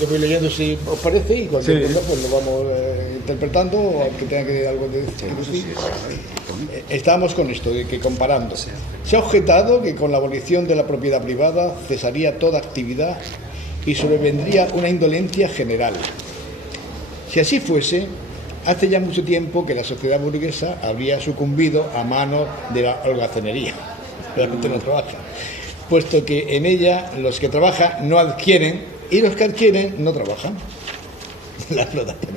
yo voy leyendo si os parece y cualquier Sí. cosa pues lo vamos interpretando o al que tenga que algo de decir. Estábamos con esto, de que comparando. Se ha objetado que con la abolición de la propiedad privada cesaría toda actividad y sobrevendría una indolencia general. Si así fuese, hace ya mucho tiempo que la sociedad burguesa habría sucumbido a manos de la holgazanería. La gente no trabaja, puesto que en ella los que trabajan no adquieren y los que adquieren no trabajan. La explotación.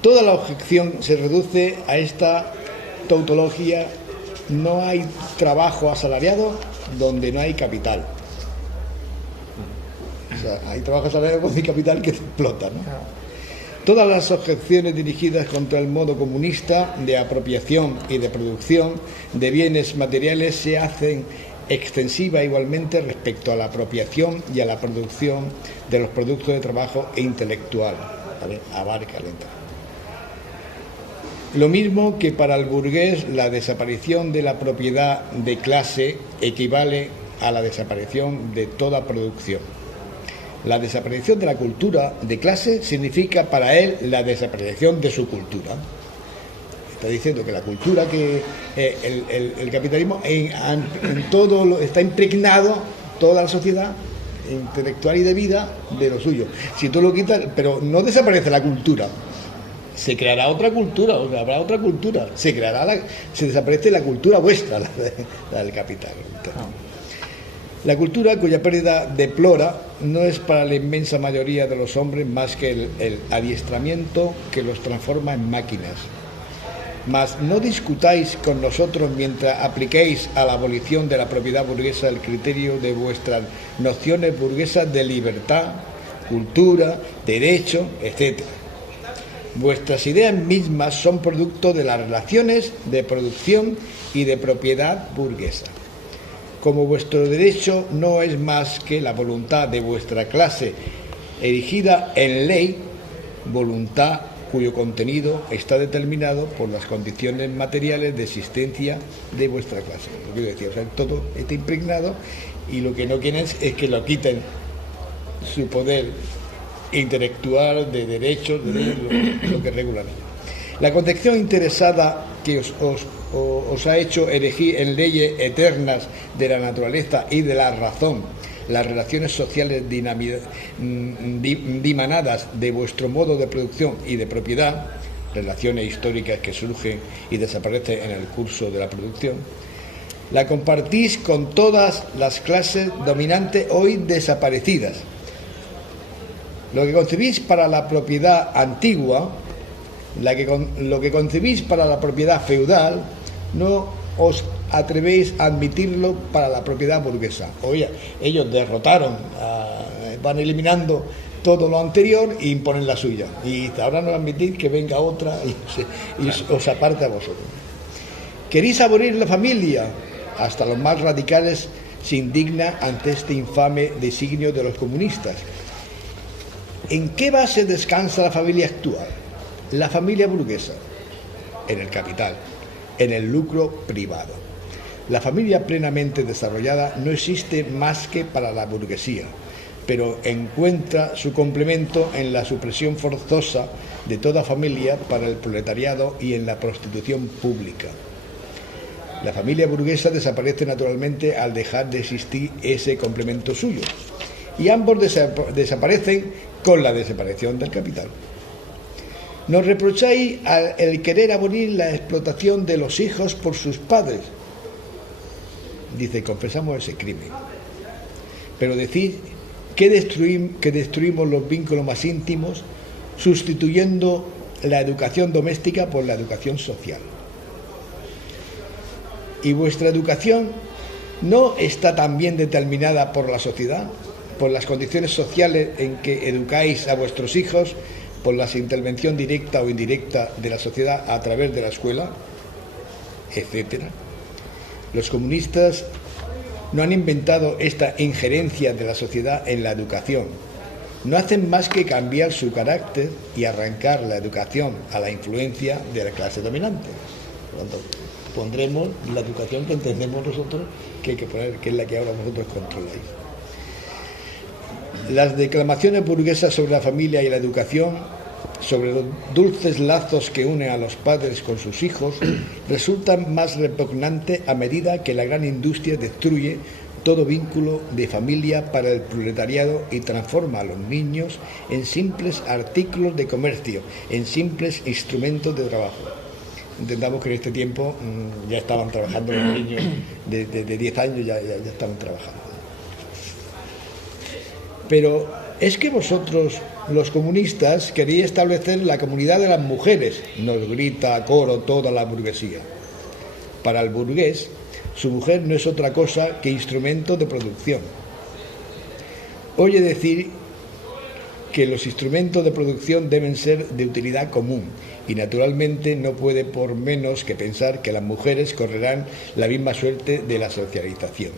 Toda la objeción se reduce a esta tautología: no hay trabajo asalariado donde no hay capital. O sea, hay trabajo asalariado cuando hay capital que te explota, ¿no? Todas las objeciones dirigidas contra el modo comunista de apropiación y de producción de bienes materiales se hacen extensiva igualmente respecto a la apropiación y a la producción de los productos de trabajo e intelectual. ¿Vale? Abarca lenta. Lo mismo que para el burgués la desaparición de la propiedad de clase equivale a la desaparición de toda producción. La desaparición de la cultura de clase significa para él la desaparición de su cultura. Está diciendo que la cultura, que el capitalismo en todo está impregnado, toda la sociedad intelectual y de vida, de lo suyo. Si tú lo quitas, pero no desaparece la cultura, se creará otra cultura, o habrá otra cultura, se desaparece la cultura vuestra, la del capital. La cultura, cuya pérdida deplora, no es para la inmensa mayoría de los hombres más que el adiestramiento que los transforma en máquinas. Mas no discutáis con nosotros mientras apliquéis a la abolición de la propiedad burguesa el criterio de vuestras nociones burguesas de libertad, cultura, derecho, etc. Vuestras ideas mismas son producto de las relaciones de producción y de propiedad burguesa. Como vuestro derecho no es más que la voluntad de vuestra clase erigida en ley, voluntad cuyo contenido está determinado por las condiciones materiales de existencia de vuestra clase. Lo que yo decía, o sea, todo está impregnado y lo que no quieren es que lo quiten su poder intelectual, de derechos, de lo que regula. La concepción interesada que os ha hecho erigir en leyes eternas de la naturaleza y de la razón las relaciones sociales dimanadas de vuestro modo de producción y de propiedad, relaciones históricas que surgen y desaparecen en el curso de la producción, la compartís con todas las clases dominantes hoy desaparecidas. Lo que concebís para la propiedad antigua, lo que concebís para la propiedad feudal, no os atrevéis a admitirlo para la propiedad burguesa. Oye, ellos derrotaron, van eliminando todo lo anterior e imponen la suya. Y ahora no admitís que venga otra y os aparte a vosotros. ¿Queréis abolir la familia? Hasta los más radicales se indignan ante este infame designio de los comunistas. ¿En qué base descansa la familia actual? La familia burguesa, en el capital, en el lucro privado. La familia plenamente desarrollada no existe más que para la burguesía, pero encuentra su complemento en la supresión forzosa de toda familia para el proletariado y en la prostitución pública. La familia burguesa desaparece naturalmente al dejar de existir ese complemento suyo, y ambos desaparecen con la desaparición del capital. Nos reprocháis el querer abolir la explotación de los hijos por sus padres. Dice, confesamos ese crimen. Pero decís que destruimos los vínculos más íntimos, sustituyendo la educación doméstica por la educación social. ¿Y vuestra educación no está también determinada por la sociedad, por las condiciones sociales en que educáis a vuestros hijos, por la intervención directa o indirecta de la sociedad a través de la escuela, etcétera? Los comunistas no han inventado esta injerencia de la sociedad en la educación. No hacen más que cambiar su carácter y arrancar la educación a la influencia de la clase dominante. Por lo tanto, pondremos la educación que entendemos nosotros que hay que poner, que es la que ahora vosotros controláis. Las declamaciones burguesas sobre la familia y la educación, sobre los dulces lazos que unen a los padres con sus hijos, resultan más repugnantes a medida que la gran industria destruye todo vínculo de familia para el proletariado y transforma a los niños en simples artículos de comercio, en simples instrumentos de trabajo. Entendamos que en este tiempo ya estaban trabajando los niños de 10 años, ya estaban trabajando. Pero es que vosotros, los comunistas, queréis establecer la comunidad de las mujeres, nos grita a coro toda la burguesía. Para el burgués, su mujer no es otra cosa que instrumento de producción. Oye decir que los instrumentos de producción deben ser de utilidad común y naturalmente no puede por menos que pensar que las mujeres correrán la misma suerte de la socialización.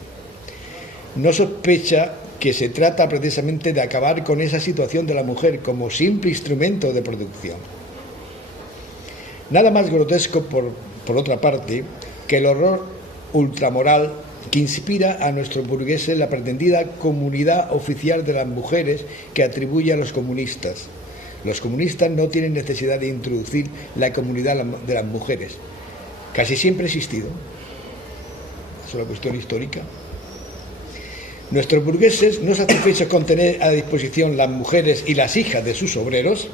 No sospecha que se trata precisamente de acabar con esa situación de la mujer como simple instrumento de producción. Nada más grotesco, por otra parte, que el horror ultramoral que inspira a nuestros burgueses la pretendida comunidad oficial de las mujeres que atribuye a los comunistas. Los comunistas no tienen necesidad de introducir la comunidad de las mujeres. Casi siempre ha existido. Es una cuestión histórica. Nuestros burgueses, no satisfechos con tener a disposición las mujeres y las hijas de sus obreros,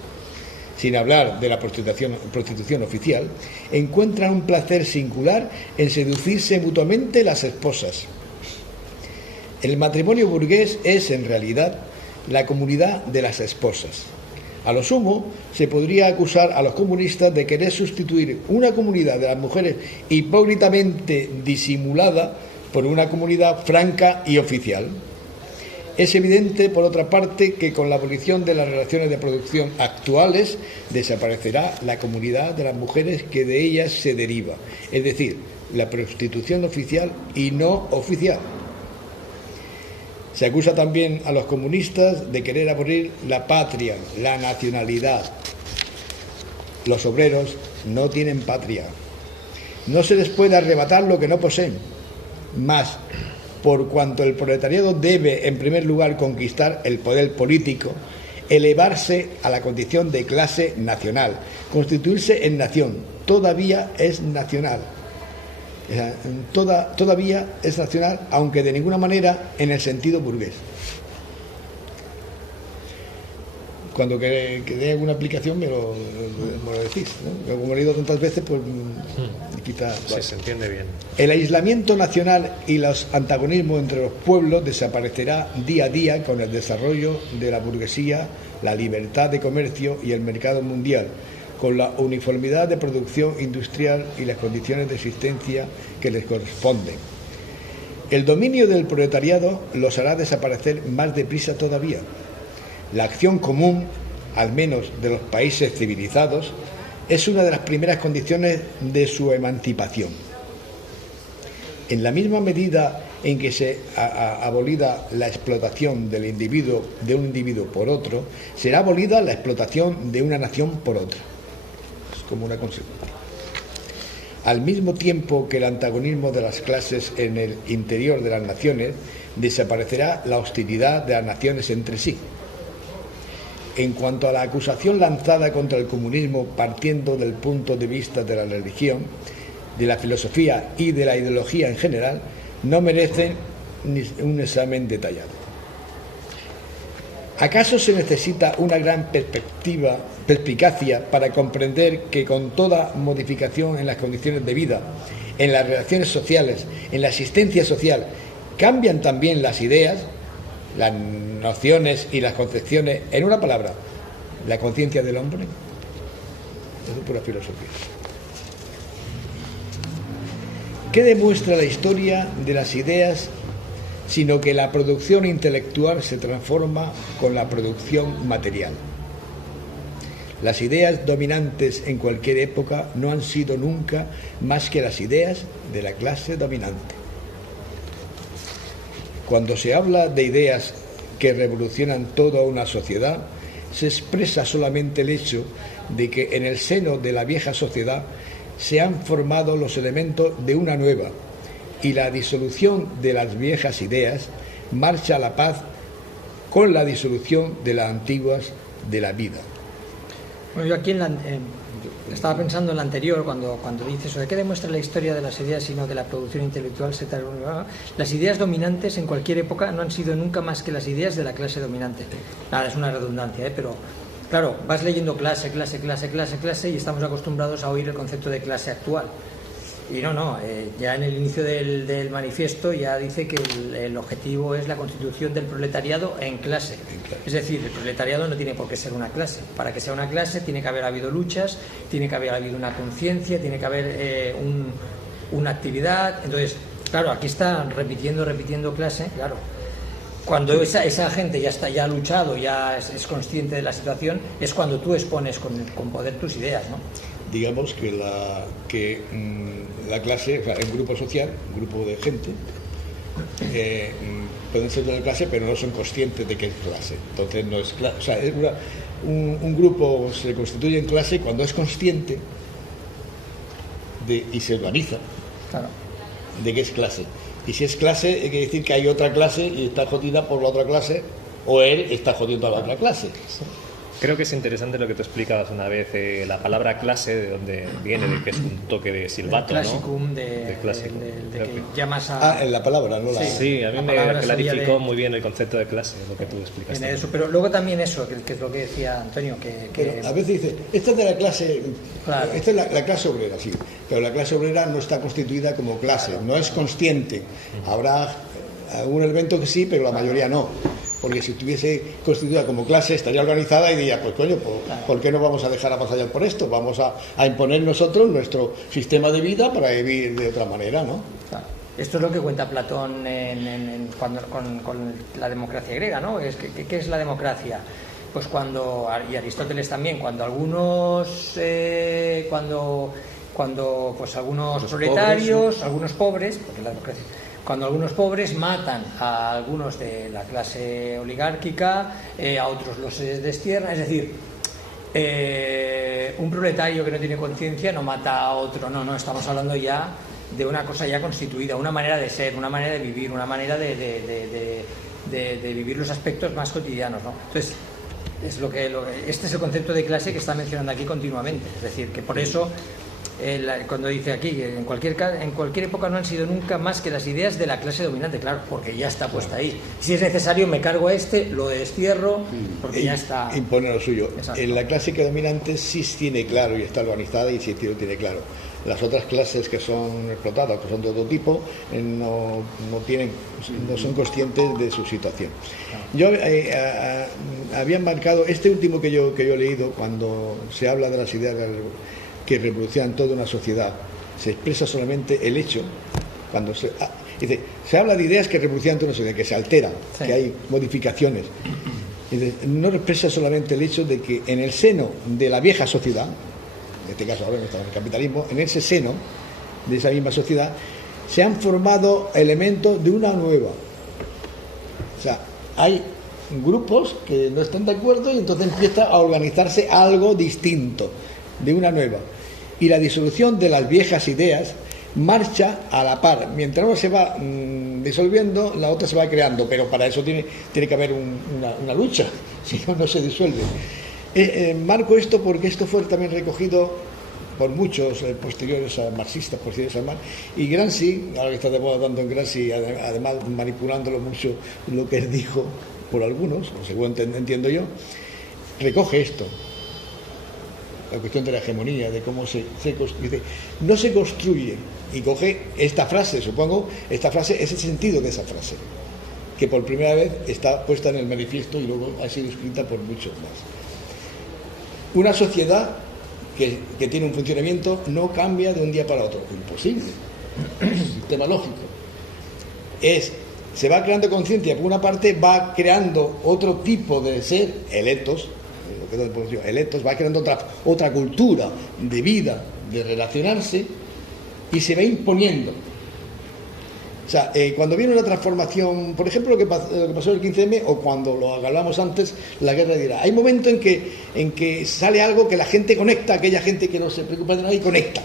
sin hablar de la prostitución oficial, encuentran un placer singular en seducirse mutuamente las esposas. El matrimonio burgués es, en realidad, la comunidad de las esposas. A lo sumo, se podría acusar a los comunistas de querer sustituir una comunidad de las mujeres hipócritamente disimulada por una comunidad franca y oficial. Es evidente, por otra parte, que con la abolición de las relaciones de producción actuales desaparecerá la comunidad de las mujeres que de ellas se deriva, es decir, la prostitución oficial y no oficial. Se acusa también a los comunistas de querer abolir la patria, la nacionalidad. Los obreros no tienen patria. No se les puede arrebatar lo que no poseen. Más, por cuanto el proletariado debe, en primer lugar, conquistar el poder político, elevarse a la condición de clase nacional, constituirse en nación, todavía es nacional. Todavía es nacional, aunque de ninguna manera en el sentido burgués. Cuando que dé alguna aplicación me lo decís, ¿no? Como he leído tantas veces, pues quizá... Sí, se entiende bien. El aislamiento nacional y los antagonismos entre los pueblos desaparecerá día a día con el desarrollo de la burguesía, la libertad de comercio y el mercado mundial, con la uniformidad de producción industrial y las condiciones de existencia que les corresponden. El dominio del proletariado los hará desaparecer más deprisa todavía. La acción común, al menos de los países civilizados, es una de las primeras condiciones de su emancipación. En la misma medida en que se abolida la explotación de un individuo por otro, será abolida la explotación de una nación por otra. Es como una consecuencia. Al mismo tiempo que el antagonismo de las clases en el interior de las naciones, desaparecerá la hostilidad de las naciones entre sí. En cuanto a la acusación lanzada contra el comunismo partiendo del punto de vista de la religión, de la filosofía y de la ideología en general, no merecen un examen detallado. ¿Acaso se necesita una gran perspicacia para comprender que con toda modificación en las condiciones de vida, en las relaciones sociales, en la existencia social, cambian también las ideas, las nociones y las concepciones, en una palabra, la conciencia del hombre? Eso es pura filosofía. ¿Qué demuestra la historia de las ideas sino que la producción intelectual se transforma con la producción material? Las ideas dominantes en cualquier época no han sido nunca más que las ideas de la clase dominante. Cuando se habla de ideas que revolucionan toda una sociedad, se expresa solamente el hecho de que en el seno de la vieja sociedad se han formado los elementos de una nueva, y la disolución de las viejas ideas marcha a la paz con la disolución de las antiguas de la vida. Bueno, yo aquí estaba pensando en la anterior, cuando dice eso de que demuestra la historia de las ideas, sino que la producción intelectual se tal. Las ideas dominantes en cualquier época no han sido nunca más que las ideas de la clase dominante. Nada, es una redundancia, pero claro, vas leyendo clase y estamos acostumbrados a oír el concepto de clase actual. Y ya en el inicio del manifiesto ya dice que el objetivo es la constitución del proletariado en clase. Es decir, el proletariado no tiene por qué ser una clase. Para que sea una clase tiene que haber habido luchas, tiene que haber habido una conciencia, tiene que haber una actividad. Entonces, claro, aquí está repitiendo clase, claro. Cuando esa gente ya ha luchado, ya es consciente de la situación, es cuando tú expones con poder tus ideas, ¿no? Digamos que la clase, o sea, un grupo social, un grupo de gente, pueden ser de la clase, pero no son conscientes de que es clase. Entonces no es clase. O sea, un grupo se constituye en clase cuando es consciente y se organiza, claro, de que es clase. Y si es clase, hay que decir que hay otra clase y está jodida por la otra clase, o él está jodiendo a la otra clase. Sí. Creo que es interesante lo que tú explicabas una vez, la palabra clase, de donde viene, de que es un toque de silbato, clasicum, ¿no? De clásico. De que llamas a... en la palabra, ¿no? Sí, a mí me clarificó muy bien el concepto de clase, lo que tú explicaste. Eso, pero luego también eso, que es lo que decía Antonio, Pero a veces dice, esta es de la clase, claro, esta es la clase obrera, sí, pero la clase obrera no está constituida como clase, claro, no es consciente. Habrá algún elemento que sí, pero la mayoría no. Porque si estuviese constituida como clase estaría organizada y diría, pues coño, ¿por qué no vamos a dejar avasallar por esto? Vamos a imponer nosotros nuestro sistema de vida para vivir de otra manera, ¿no? Claro. Esto es lo que cuenta Platón con la democracia griega, ¿no? ¿Qué es la democracia? Pues y Aristóteles también, cuando algunos algunos proletarios, pobres, ¿no? Algunos pobres, porque la democracia... Cuando algunos pobres matan a algunos de la clase oligárquica, a otros los destierran, es decir, un proletario que no tiene conciencia no mata a otro, no, estamos hablando ya de una cosa ya constituida, una manera de ser, una manera de vivir, una manera de vivir los aspectos más cotidianos, ¿no? Entonces, este es el concepto de clase que está mencionando aquí continuamente, es decir, que por eso... cuando dice aquí que en cualquier época no han sido nunca más que las ideas de la clase dominante, claro, porque ya está puesta ahí. Si es necesario me cargo a lo destierro, porque ya está... Impone lo suyo. Exacto. En la clase dominante sí tiene claro y está organizada y sí lo tiene claro. Las otras clases que son explotadas, que son de otro tipo, no son conscientes de su situación. Yo había marcado este último que yo he leído, cuando se habla de las ideas que revolucionan toda una sociedad, se expresa solamente el hecho, cuando se habla de ideas que revolucionan toda una sociedad, que se alteran, sí, que hay modificaciones. No expresa solamente el hecho de que en el seno de la vieja sociedad, en este caso ahora estamos en el capitalismo, en ese seno de esa misma sociedad se han formado elementos de una nueva. O sea, hay grupos que no están de acuerdo y entonces empieza a organizarse algo distinto, de una nueva. Y la disolución de las viejas ideas marcha a la par. Mientras uno se va disolviendo, la otra se va creando, pero para eso tiene que haber una lucha, si no, no se disuelve. Marco esto porque esto fue también recogido por muchos posteriores a marxistas, posteriores a Marx, y Gramsci, ahora que está de moda tanto en Gramsci, además manipulándolo mucho lo que él dijo por algunos, según entiendo yo, recoge esto. La cuestión de la hegemonía, de cómo no se construye, y coge esta frase, supongo, esta frase es el sentido de esa frase, que por primera vez está puesta en el manifiesto y luego ha sido escrita por muchos más. Una sociedad que tiene un funcionamiento no cambia de un día para otro, imposible, es un sistema lógico. Se va creando conciencia, por una parte va creando otro tipo de ser, electos, va creando otra cultura de vida, de relacionarse, y se va imponiendo. O sea, cuando viene una transformación, por ejemplo, lo que pasó el 15M, o cuando lo hablamos antes, la guerra de Irak, hay momentos en que sale algo que la gente conecta, aquella gente que no se preocupa de nada y conecta.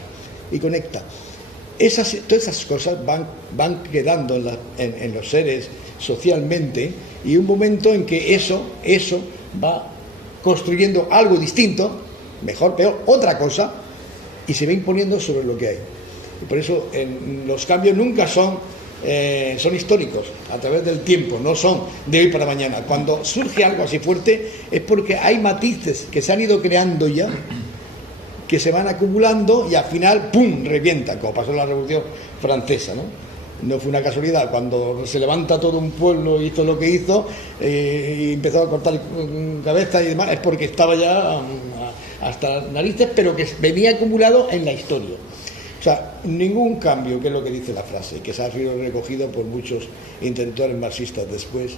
todas esas cosas van quedando en los seres socialmente, y un momento en que eso va construyendo algo distinto, mejor, peor, otra cosa, y se va imponiendo sobre lo que hay. Y por eso los cambios nunca son históricos, a través del tiempo, no son de hoy para mañana. Cuando surge algo así fuerte es porque hay matices que se han ido creando ya, que se van acumulando y al final ¡pum!, revienta, como pasó en la Revolución Francesa, ¿no? No fue una casualidad. Cuando se levanta todo un pueblo y hizo lo que hizo, y empezó a cortar cabezas y demás, es porque estaba ya hasta las narices, pero que venía acumulado en la historia. O sea, ningún cambio, que es lo que dice la frase, que se ha sido recogido por muchos intelectuales marxistas después,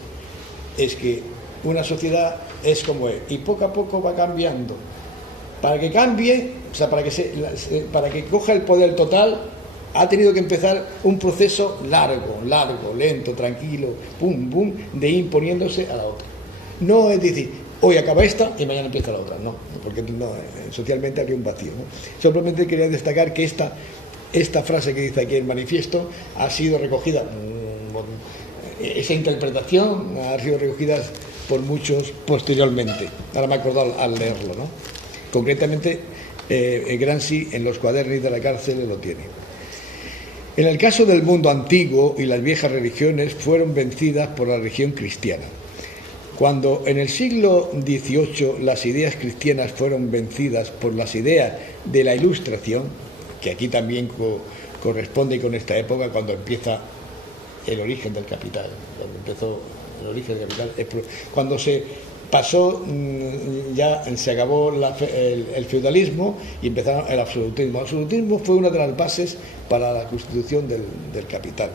es que una sociedad es como es, y poco a poco va cambiando. Para que cambie, o sea, para que coja el poder total, ha tenido que empezar un proceso largo, lento, tranquilo, pum, pum, de ir imponiéndose a la otra. No es decir, hoy acaba esta y mañana empieza la otra, no, porque no, socialmente habría un vacío, ¿no? Simplemente quería destacar que esta frase que dice aquí el manifiesto ha sido recogida, esa interpretación ha sido recogida por muchos posteriormente. Ahora me he acordado al leerlo, ¿no? Concretamente, Gramsci en los cuadernos de la cárcel lo tiene. En el caso del mundo antiguo y las viejas religiones fueron vencidas por la religión cristiana. Cuando en el siglo XVIII las ideas cristianas fueron vencidas por las ideas de la Ilustración, que aquí también corresponde con esta época, cuando empieza el origen del capital, cuando empezó el origen del capital, cuando se pasó, ya se acabó el feudalismo y empezaron el absolutismo. El absolutismo fue una de las bases para la constitución del capital.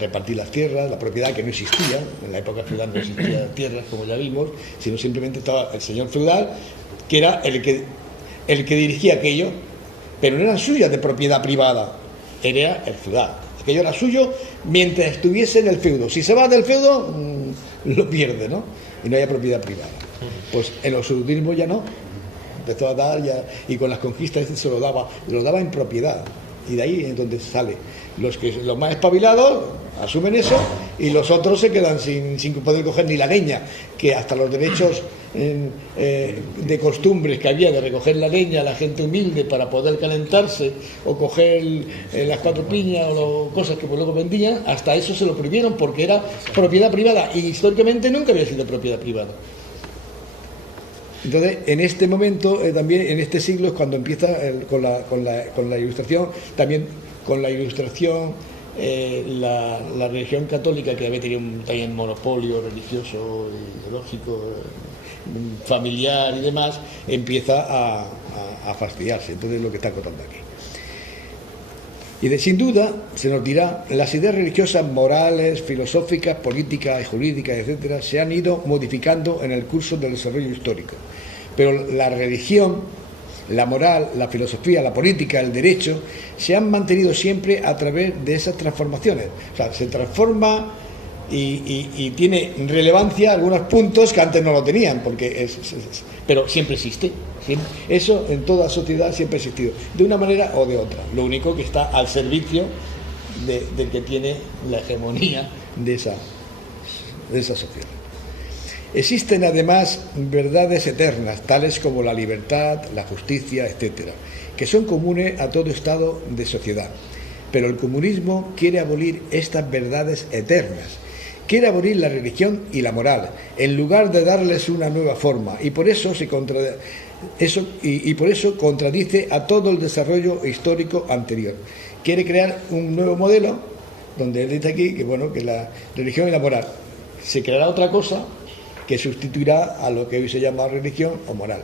Repartir las tierras, la propiedad, que no existía, en la época feudal no existía tierras, como ya vimos, sino simplemente estaba el señor feudal, que era el que dirigía aquello, pero no eran suyas de propiedad privada, era el feudal. Aquello era suyo mientras estuviese en el feudo. Si se va del feudo, lo pierde, ¿no? Y no haya propiedad privada. Pues el absolutismo ya no, empezó a dar ya, y con las conquistas se lo daba en propiedad, y de ahí es donde sale. Los más espabilados asumen eso, y los otros se quedan sin poder coger ni la leña, que hasta los derechos de costumbres que había de recoger la leña a la gente humilde para poder calentarse, o coger las cuatro piñas o cosas que luego vendían, hasta eso se lo prohibieron porque era propiedad privada, y históricamente nunca había sido propiedad privada. Entonces, en este momento, también en este siglo, es cuando empieza con la Ilustración, también con la Ilustración, la religión católica, que había tenido también monopolio religioso, ideológico, familiar y demás, empieza a fastidiarse. Entonces, lo que está contando aquí. Y sin duda, se nos dirá, las ideas religiosas, morales, filosóficas, políticas y jurídicas, etcétera, se han ido modificando en el curso del desarrollo histórico. Pero la religión, la moral, la filosofía, la política, el derecho, se han mantenido siempre a través de esas transformaciones. O sea, se transforma y tiene relevancia algunos puntos que antes no lo tenían, pero siempre existe. Eso en toda sociedad siempre ha existido, de una manera o de otra. Lo único que está al servicio del que tiene la hegemonía de esa sociedad. Existen además verdades eternas, tales como la libertad, la justicia, etcétera, que son comunes a todo estado de sociedad. Pero el comunismo quiere abolir estas verdades eternas, quiere abolir la religión y la moral, en lugar de darles una nueva forma, y por eso contradice a todo el desarrollo histórico anterior. Quiere crear un nuevo modelo, donde él dice aquí que la religión y la moral. Se creará otra cosa que sustituirá a lo que hoy se llama religión o moral.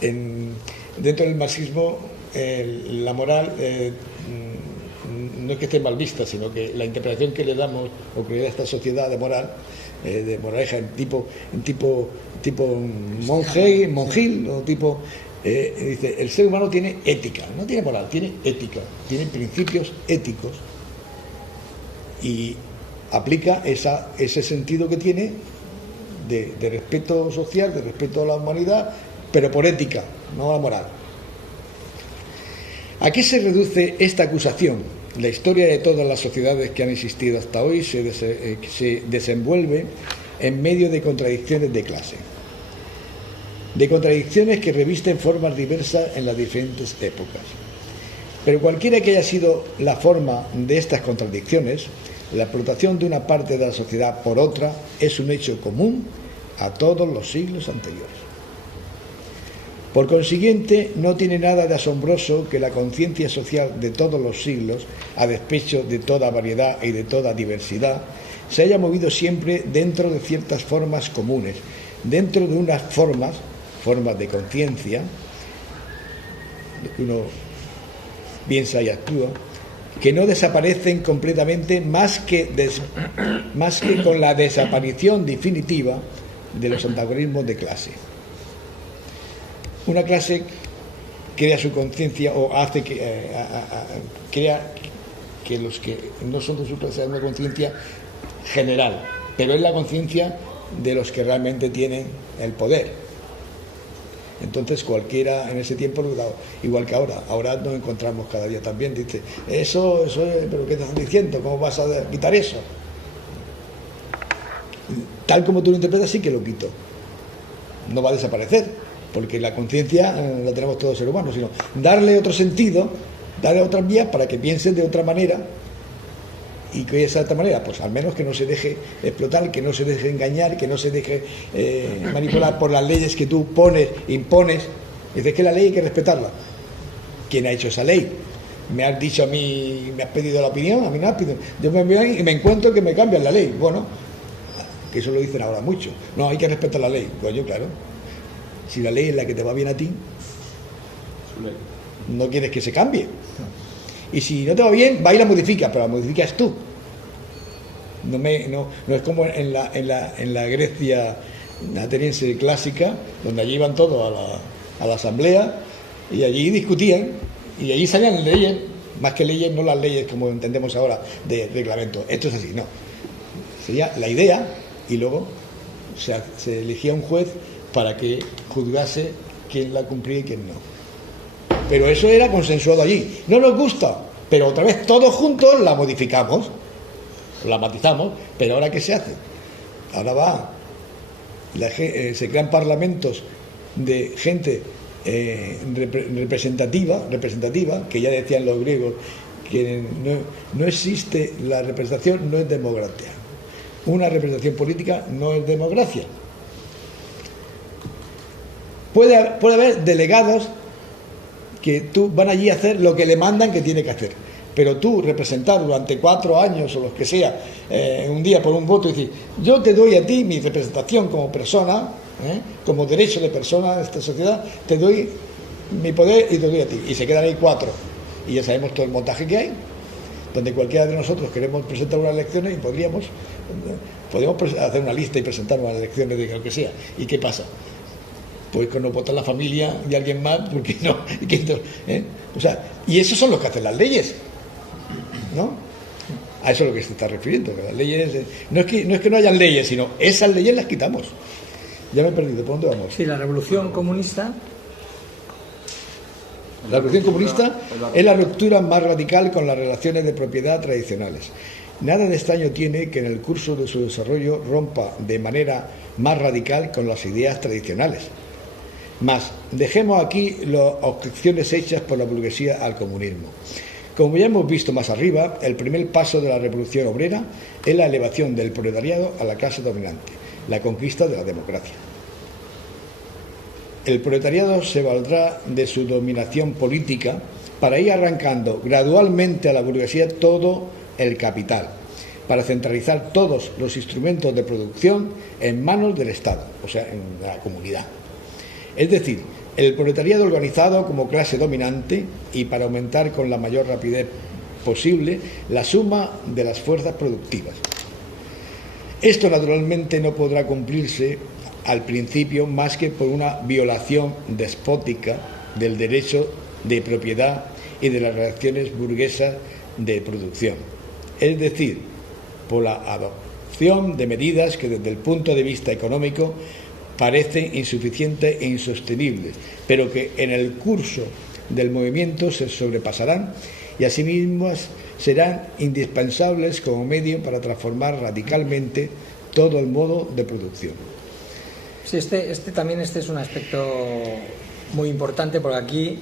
Dentro del marxismo, la moral no es que esté mal vista, sino que la interpretación que le damos o que le da esta sociedad de moral, de moraleja en tipo monjil, o tipo dice, el ser humano tiene ética, no tiene moral, tiene ética, tiene principios éticos, y aplica ese sentido que tiene de respeto social, de respeto a la humanidad, pero por ética, no a la moral. ¿A qué se reduce esta acusación? La historia de todas las sociedades que han existido hasta hoy se desenvuelve en medio de contradicciones de clase, de contradicciones que revisten formas diversas en las diferentes épocas. Pero cualquiera que haya sido la forma de estas contradicciones, la explotación de una parte de la sociedad por otra es un hecho común a todos los siglos anteriores. Por consiguiente, no tiene nada de asombroso que la conciencia social de todos los siglos, a despecho de toda variedad y de toda diversidad, se haya movido siempre dentro de ciertas formas comunes, dentro de unas formas de conciencia, que uno piensa y actúa, que no desaparecen completamente más que con la desaparición definitiva de los antagonismos de clase. Una clase crea su conciencia o hace que crea que los que no son de su clase hagan una conciencia general, pero es la conciencia de los que realmente tienen el poder. Entonces cualquiera en ese tiempo, igual que ahora nos encontramos cada día también, dice, eso, pero ¿qué te estás diciendo? ¿Cómo vas a quitar eso? Tal como tú lo interpretas, sí que lo quito. No va a desaparecer, porque la conciencia la tenemos todos los seres humanos, sino darle otro sentido, darle otras vías para que piensen de otra manera. ¿Y qué es de otra manera? Pues al menos que no se deje explotar, que no se deje engañar, que no se deje manipular por las leyes que tú impones. Dices que la ley hay que respetarla. ¿Quién ha hecho esa ley? Me has dicho a mí, me has pedido la opinión, a mí no me has pedido. Yo me voy y me encuentro que me cambian la ley. Bueno, que eso lo dicen ahora mucho. No, hay que respetar la ley. Coño, claro. Si la ley es la que te va bien a ti, no quieres que se cambie. Y si no te va bien, va y la modifica, pero la modificas tú. No es como en la Grecia ateniense clásica, donde allí iban todos a la asamblea y allí discutían y allí salían leyes, más que leyes, no las leyes como entendemos ahora de reglamento. Esto es así, no. Sería la idea y luego se elegía un juez para que juzgase quién la cumplía y quién no. Pero eso era consensuado allí. No nos gusta, pero otra vez todos juntos la modificamos, la matizamos, pero ¿ahora qué se hace? Ahora se crean parlamentos de gente representativa, que ya decían los griegos, que no existe la representación, no es democracia. Una representación política no es democracia. Puede haber delegados que van allí a hacer lo que le mandan que tiene que hacer, pero tú representar durante 4 años o los que sea, un día por un voto y decir, yo te doy a ti mi representación como persona, como derecho de persona de esta sociedad, te doy mi poder y te doy a ti, y se quedan ahí 4 y ya sabemos todo el montaje que hay, donde cualquiera de nosotros queremos presentar unas elecciones y podemos hacer una lista y presentar unas elecciones de lo que sea. ¿Y qué pasa? Pues que nos vota la familia y alguien más, porque no. O sea, y esos son los que hacen las leyes, ¿no? A eso es lo que se está refiriendo, que las leyes no es que no hayan leyes, sino esas leyes las quitamos. Ya me he perdido, ¿por dónde vamos? Sí, la revolución comunista. La revolución comunista es la ruptura más radical con las relaciones de propiedad tradicionales. Nada de extraño tiene que en el curso de su desarrollo rompa de manera más radical con las ideas tradicionales. Mas, dejemos aquí las objeciones hechas por la burguesía al comunismo. Como ya hemos visto más arriba, el primer paso de la revolución obrera es la elevación del proletariado a la clase dominante, la conquista de la democracia. El proletariado se valdrá de su dominación política para ir arrancando gradualmente a la burguesía todo el capital, para centralizar todos los instrumentos de producción en manos del Estado, o sea, en la comunidad. Es decir, el proletariado organizado como clase dominante y para aumentar con la mayor rapidez posible la suma de las fuerzas productivas. Esto naturalmente no podrá cumplirse al principio más que por una violación despótica del derecho de propiedad y de las relaciones burguesas de producción. Es decir, por la adopción de medidas que desde el punto de vista económico parecen insuficientes e insostenibles, pero que en el curso del movimiento se sobrepasarán y asimismo serán indispensables como medio para transformar radicalmente todo el modo de producción. Sí, este es un aspecto muy importante, porque aquí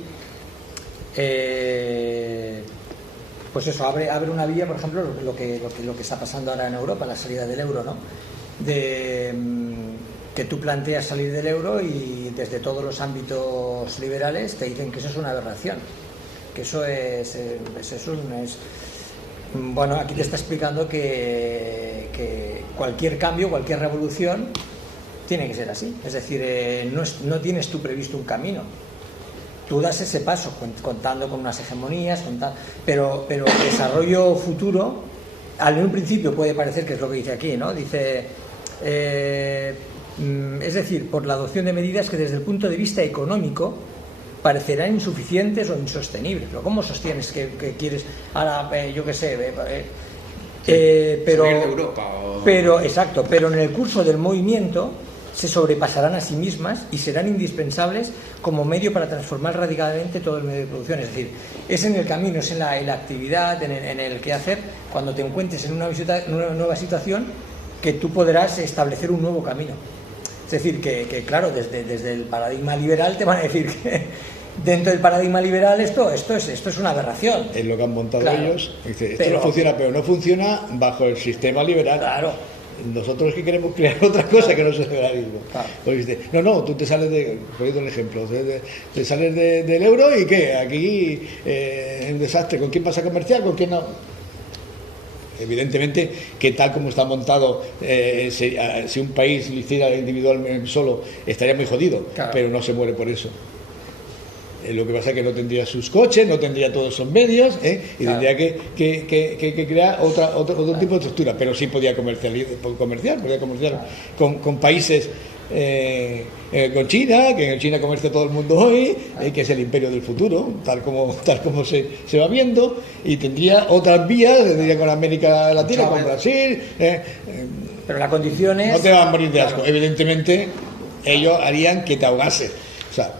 pues eso abre una vía, por ejemplo, lo que está pasando ahora en Europa, la salida del euro, ¿no? De que tú planteas salir del euro y desde todos los ámbitos liberales te dicen que eso es una aberración, que eso es bueno, aquí te está explicando que cualquier cambio, cualquier revolución tiene que ser así. Es decir, no tienes tú previsto un camino. Tú das ese paso contando con unas hegemonías, pero el desarrollo futuro, en un principio puede parecer que es lo que dice aquí, ¿no? Dice, es decir, por la adopción de medidas que desde el punto de vista económico parecerán insuficientes o insostenibles. Pero ¿cómo sostienes que quieres ahora, yo qué sé, pero salir de Europa exacto, pero en el curso del movimiento se sobrepasarán a sí mismas y serán indispensables como medio para transformar radicalmente todo el medio de producción. Es decir, es en el camino, es en la actividad, en el quehacer, cuando te encuentres en una nueva situación, que tú podrás establecer un nuevo camino. Es decir, que claro, desde el paradigma liberal te van a decir que dentro del paradigma liberal esto es una aberración. Es lo que han montado, claro, ellos. Dice, esto pero no funciona, pero no funciona bajo el sistema liberal. Claro. Nosotros que queremos crear otra cosa que no es el liberalismo. Claro. Porque dice, no, tú te sales poniendo el ejemplo, te sales del euro y ¿qué? Aquí un desastre. ¿Con quién vas a comerciar? ¿Con quién no? Evidentemente que tal como está montado, si un país lo hiciera individualmente solo, estaría muy jodido, claro, pero no se muere por eso. Lo que pasa es que no tendría sus coches, no tendría todos esos medios, y claro, tendría que crear otro tipo de estructura, pero sí podía comerciar con países, con China, que en China comercia todo el mundo hoy, que es el imperio del futuro, tal como se va viendo, y tendría otras vías, tendría con América Latina, con Brasil. Pero la condición es... No te van a morir de asco, claro, evidentemente ellos harían que te ahogases. O sea,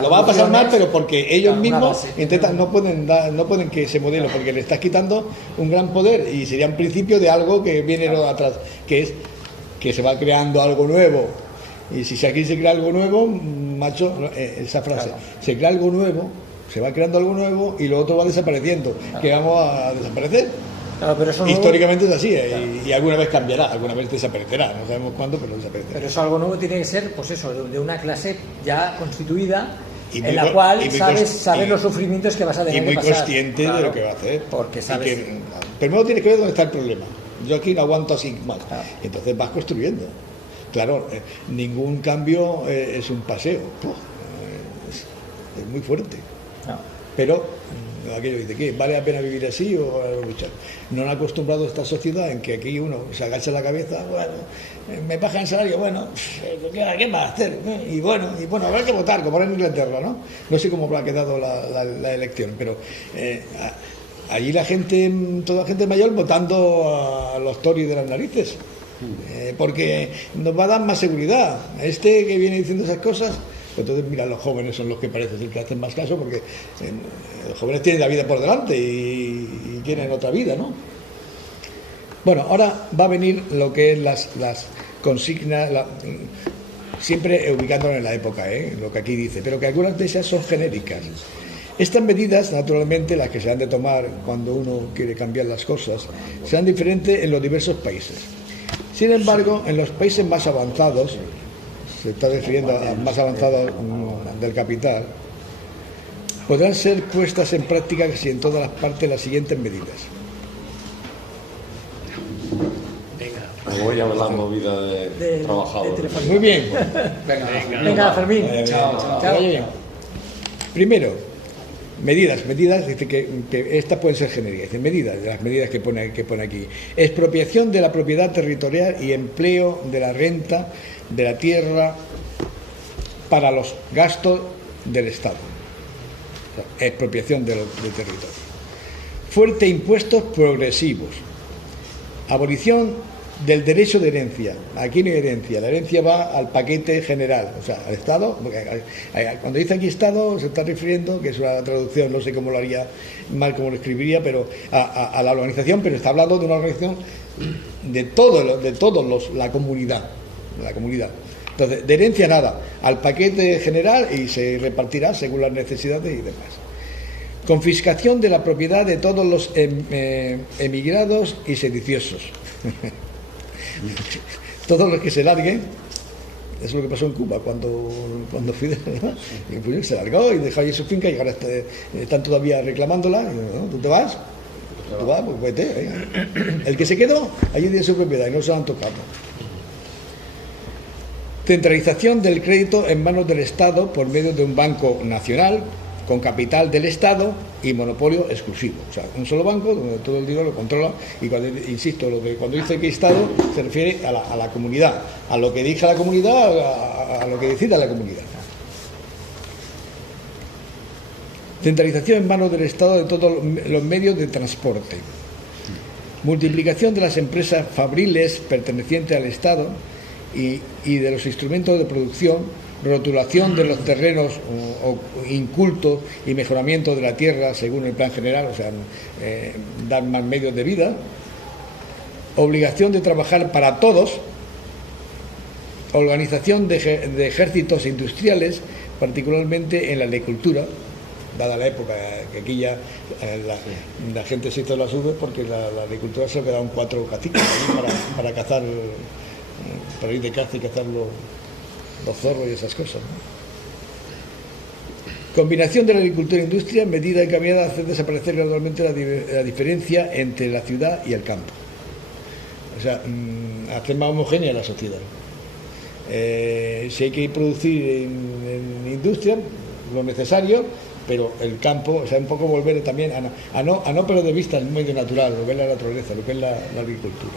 lo va a pasar mal, pero porque ellos mismos intentan, no pueden que ese modelo, porque le estás quitando un gran poder y sería un principio de algo que viene, claro, atrás, que es que se va creando algo nuevo. Y si aquí se crea algo nuevo, macho, esa frase, claro, se crea algo nuevo, se va creando algo nuevo y lo otro va desapareciendo, claro, que vamos a desaparecer. Claro, pero eso históricamente nuevo, es así, claro, y alguna vez cambiará, alguna vez desaparecerá, no sabemos cuándo, pero desaparecerá. Pero eso algo nuevo tiene que ser, pues eso, de una clase ya constituida, en la cual sabes los sufrimientos que vas a tener que pasar. Y muy consciente, claro, de lo que va a hacer. Porque sabes... primero tienes que ver dónde está el problema. Yo aquí no aguanto así más. Claro. Entonces vas construyendo. Claro, ningún cambio es un paseo. Es muy fuerte. No. Pero aquello dice, ¿qué? ¿Vale la pena vivir así o luchar? No han acostumbrado a esta sociedad en que aquí uno se agacha la cabeza, bueno, me bajan el salario, bueno, ¿qué va a hacer? Y bueno, habrá que votar, como en Inglaterra, ¿no? No sé cómo habrá quedado la elección, pero allí la gente, toda la gente mayor votando a los Tories de las narices, porque nos va a dar más seguridad. Este que viene diciendo esas cosas... Entonces, mira, los jóvenes son los que parece ser que hacen más caso, porque los jóvenes tienen la vida por delante y quieren otra vida, ¿no? Bueno, ahora va a venir lo que es las consignas, siempre ubicándonos en la época, lo que aquí dice, pero que algunas de esas son genéricas. Estas medidas, naturalmente, las que se han de tomar cuando uno quiere cambiar las cosas, serán diferentes en los diversos países. Sin embargo, en los países más avanzados, se está refiriendo a más avanzados del capital, podrán ser puestas en práctica casi en todas las partes las siguientes medidas. Me voy a ver la movida de trabajadores. Muy bien. Venga, Fermín. Chao. Primero, medidas, dice que estas pueden ser genéricas. Dice medidas, de las medidas que pone aquí. Expropiación de la propiedad territorial y empleo de la renta de la tierra para los gastos del Estado. O sea, expropiación del territorio. Fuerte impuestos progresivos. Abolición del derecho de herencia. Aquí no hay herencia, la herencia va al paquete general, o sea, al Estado, porque cuando dice aquí Estado se está refiriendo, que es una traducción, no sé cómo lo haría mal, cómo lo escribiría, pero a la organización, pero está hablando de una organización de todos la comunidad. Entonces, de herencia nada, al paquete general y se repartirá según las necesidades y demás. Confiscación de la propiedad de todos los emigrados y sediciosos. Todos los que se larguen, eso es lo que pasó en Cuba cuando Fidel, ¿no? Se largó y dejó ahí su finca y ahora están todavía reclamándola. ¿No? ¿Tú te vas? ¿Tú vas? Pues vete, venga. El que se quedó, allí tiene su propiedad y no se la han tocado. Centralización del crédito en manos del Estado por medio de un banco nacional con capital del Estado y monopolio exclusivo. O sea, un solo banco donde todo el dinero lo controla y cuando, insisto, cuando dice que Estado se refiere a la comunidad, a lo que diga la comunidad, a lo que decida la comunidad. Centralización en manos del Estado de todos los medios de transporte. Multiplicación de las empresas fabriles pertenecientes al Estado y de los instrumentos de producción. Rotulación de los terrenos incultos y mejoramiento de la tierra según el plan general, o sea, dar más medios de vida. Obligación de trabajar para todos. Organización de ejércitos industriales, particularmente en la agricultura, dada la época que aquí ya la gente se hizo las uves porque la agricultura se lo quedaban 4 caciques para cazar, para ir de caza y cazar los zorros y esas cosas, ¿no? Combinación de la agricultura e industria, medida encaminada a hacer desaparecer gradualmente la diferencia entre la ciudad y el campo. O sea, hacer más homogénea la sociedad. Si hay que producir en industria lo necesario, pero el campo, o sea, un poco volver también a no perder de vista el medio natural, lo que es la naturaleza, lo que es la agricultura.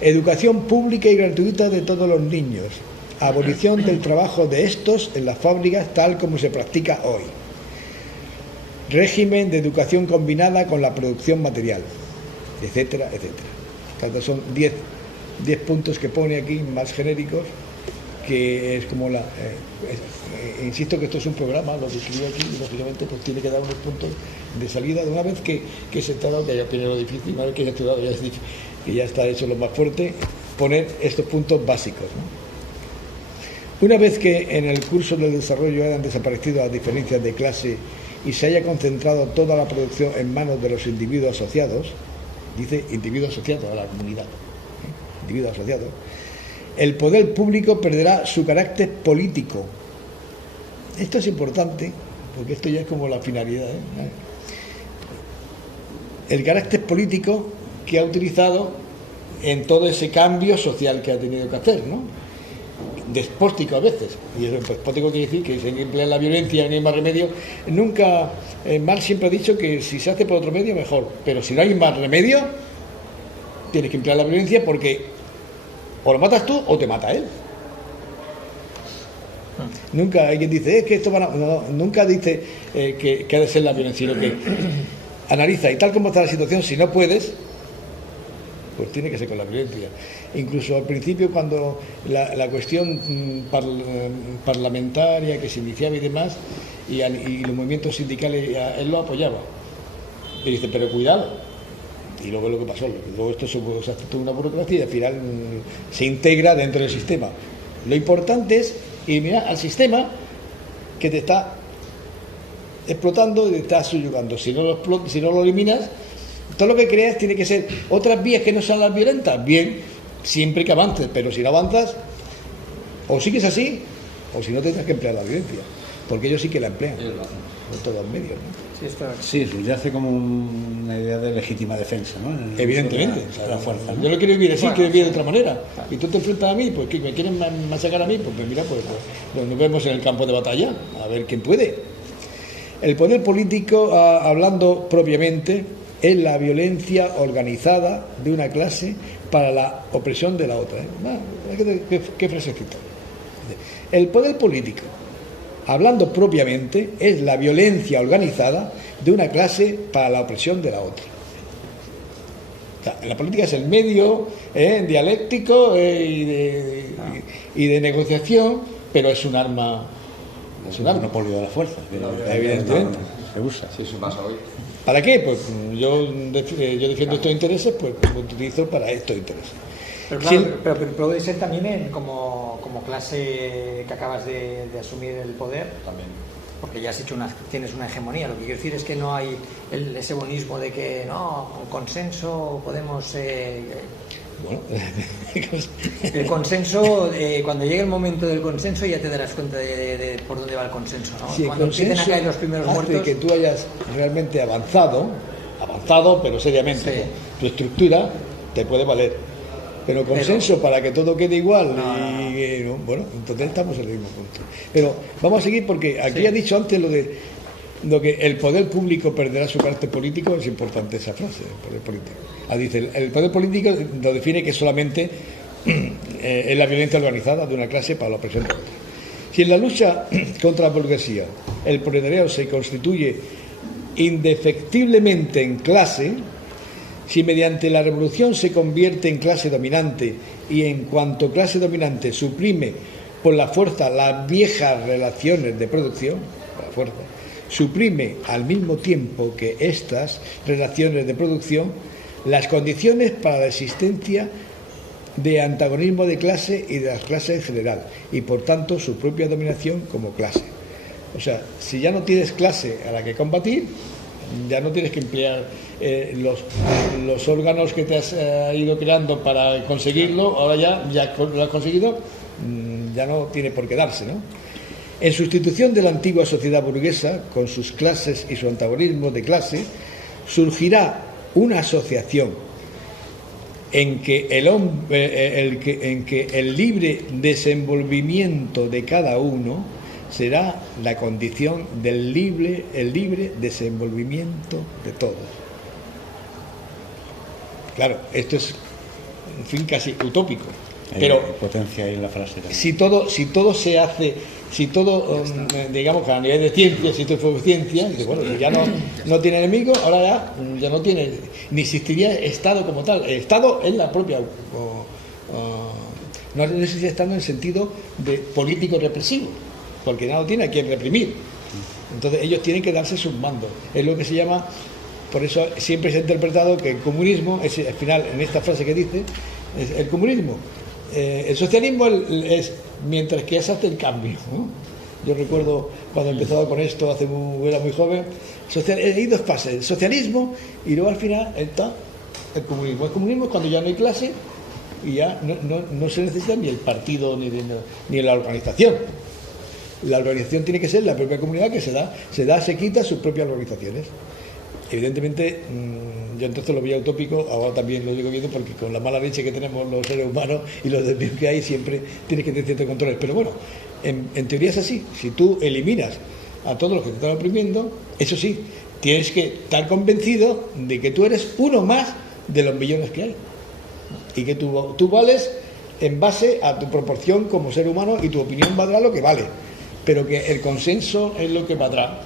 Educación pública y gratuita de todos los niños. Abolición del trabajo de estos en las fábricas tal como se practica hoy. Régimen de educación combinada con la producción material, etcétera, etcétera. Tanto son 10 puntos que pone aquí, más genéricos, que es como insisto que esto es un programa, lo que escribo aquí, y lógicamente pues tiene que dar unos puntos de salida de una vez que se está dado, que ya tiene lo difícil, una vez que ya está dado, que ya está hecho lo más fuerte, poner estos puntos básicos, ¿no? Una vez que en el curso del desarrollo hayan desaparecido las diferencias de clase y se haya concentrado toda la producción en manos de los individuos asociados, dice individuos asociados a la comunidad, individuos asociados, el poder público perderá su carácter político. Esto es importante, porque esto ya es como la finalidad, ¿eh? El carácter político que ha utilizado en todo ese cambio social que ha tenido que hacer, ¿no? Despótico a veces, y eso despótico quiere decir que se emplea la violencia y no hay más remedio. Nunca, Marx siempre ha dicho que si se hace por otro medio mejor, pero si no hay más remedio tienes que emplear la violencia porque o lo matas tú o te mata él. Nunca alguien dice que esto nunca dice que ha de ser la violencia, sino que analiza y tal como está la situación, si no puedes, pues tiene que ser con la violencia. Incluso al principio, cuando la cuestión parlamentaria que se iniciaba y demás, y los movimientos sindicales, él lo apoyaba. Y dice, pero cuidado. Y luego lo que pasó, luego esto se hace toda una burocracia y al final se integra dentro del sistema. Lo importante es ir al sistema que te está explotando y te está subyugando. Si no lo eliminas, todo lo que creas tiene que ser otras vías que no sean las violentas, bien, siempre que avances, pero si no avanzas, o sigues así, o si no tendrás que emplear la violencia, porque ellos sí que la emplean, en todos los medios, ¿no? Sí, subyace como una idea de legítima defensa, ¿no? Evidentemente, la fuerza, ¿no? Yo lo quiero vivir así, quiero vivir de otra manera, y tú te enfrentas a mí, pues que me quieren machacar a mí, pues mira, pues nos vemos en el campo de batalla, a ver quién puede. El poder político, hablando propiamente, es la violencia organizada de una clase para la opresión de la otra, ¿eh? ¿Qué frasecita? El poder político, hablando propiamente, es la violencia organizada de una clase para la opresión de la otra. O sea, la política es el medio dialéctico y de negociación, pero es un arma. Es un monopolio de la fuerza, evidentemente. Se usa. Sí, eso pasa hoy. ¿Para qué? Pues yo defiendo estos intereses, pues lo utilizo para estos intereses. Pero claro, pero puede ser también como clase que acabas de asumir el poder, También. porque ya has hecho tienes una hegemonía. Lo que quiero decir es que no hay ese bonismo de que no, con consenso podemos... Bueno, el consenso, cuando llegue el momento del consenso ya te darás cuenta de por dónde va el consenso, ¿no? si el Cuando empiecen a caer los primeros hace muertos... que tú hayas realmente avanzado pero seriamente, Sí. tu estructura te puede valer. Pero consenso para que todo quede igual, No. bueno, entonces estamos en el mismo punto. Pero vamos a seguir porque aquí Sí. ha dicho antes lo que el poder público perderá su carácter político. Es importante esa frase, el poder político. Dice, el poder político lo define que solamente es la violencia organizada de una clase para la opresión de otra. Si en la lucha contra la burguesía el proletariado se constituye indefectiblemente en clase, si mediante la revolución se convierte en clase dominante y en cuanto clase dominante suprime por la fuerza las viejas relaciones de producción, por la fuerza, suprime al mismo tiempo que estas relaciones de producción las condiciones para la existencia de antagonismo de clase y de las clases en general, y por tanto su propia dominación como clase. O sea, si ya no tienes clase a la que combatir, ya no tienes que emplear los órganos que te has ido creando para conseguirlo, ahora ya lo has conseguido, ya no tiene por qué darse, ¿no? En sustitución de la antigua sociedad burguesa, con sus clases y su antagonismo de clase, surgirá una asociación en que el libre desenvolvimiento de cada uno será la condición del libre desenvolvimiento de todos. Claro, esto es un fin casi utópico, pero potencia ahí en la frase también. si todo se hace, digamos que a nivel de ciencia, si esto fue ciencia, bueno, ya no tiene enemigo, ahora ya no tiene, ni existiría Estado como tal. El Estado es la propia, no necesita Estado en el sentido de político represivo, porque nada tiene a quien reprimir. Entonces ellos tienen que darse sus mandos. Es lo que se llama, por eso siempre se ha interpretado que el comunismo, es al final en esta frase que dice, es el comunismo. El socialismo es mientras que se hace el cambio, ¿no? Yo recuerdo cuando empezaba con esto, era muy joven, hay dos fases, el socialismo y luego al final está el comunismo. El comunismo es cuando ya no hay clase y ya no se necesita ni el partido ni la organización. La organización tiene que ser la propia comunidad que se quita sus propias organizaciones. Evidentemente, yo entonces lo veía utópico, ahora también lo digo viendo porque con la mala leche que tenemos los seres humanos y los desvíos que hay, siempre tienes que tener ciertos controles. Pero bueno, en teoría es así. Si tú eliminas a todos los que te están oprimiendo, eso sí, tienes que estar convencido de que tú eres uno más de los millones que hay. Y que tú vales en base a tu proporción como ser humano y tu opinión valdrá lo que vale. Pero que el consenso es lo que valdrá,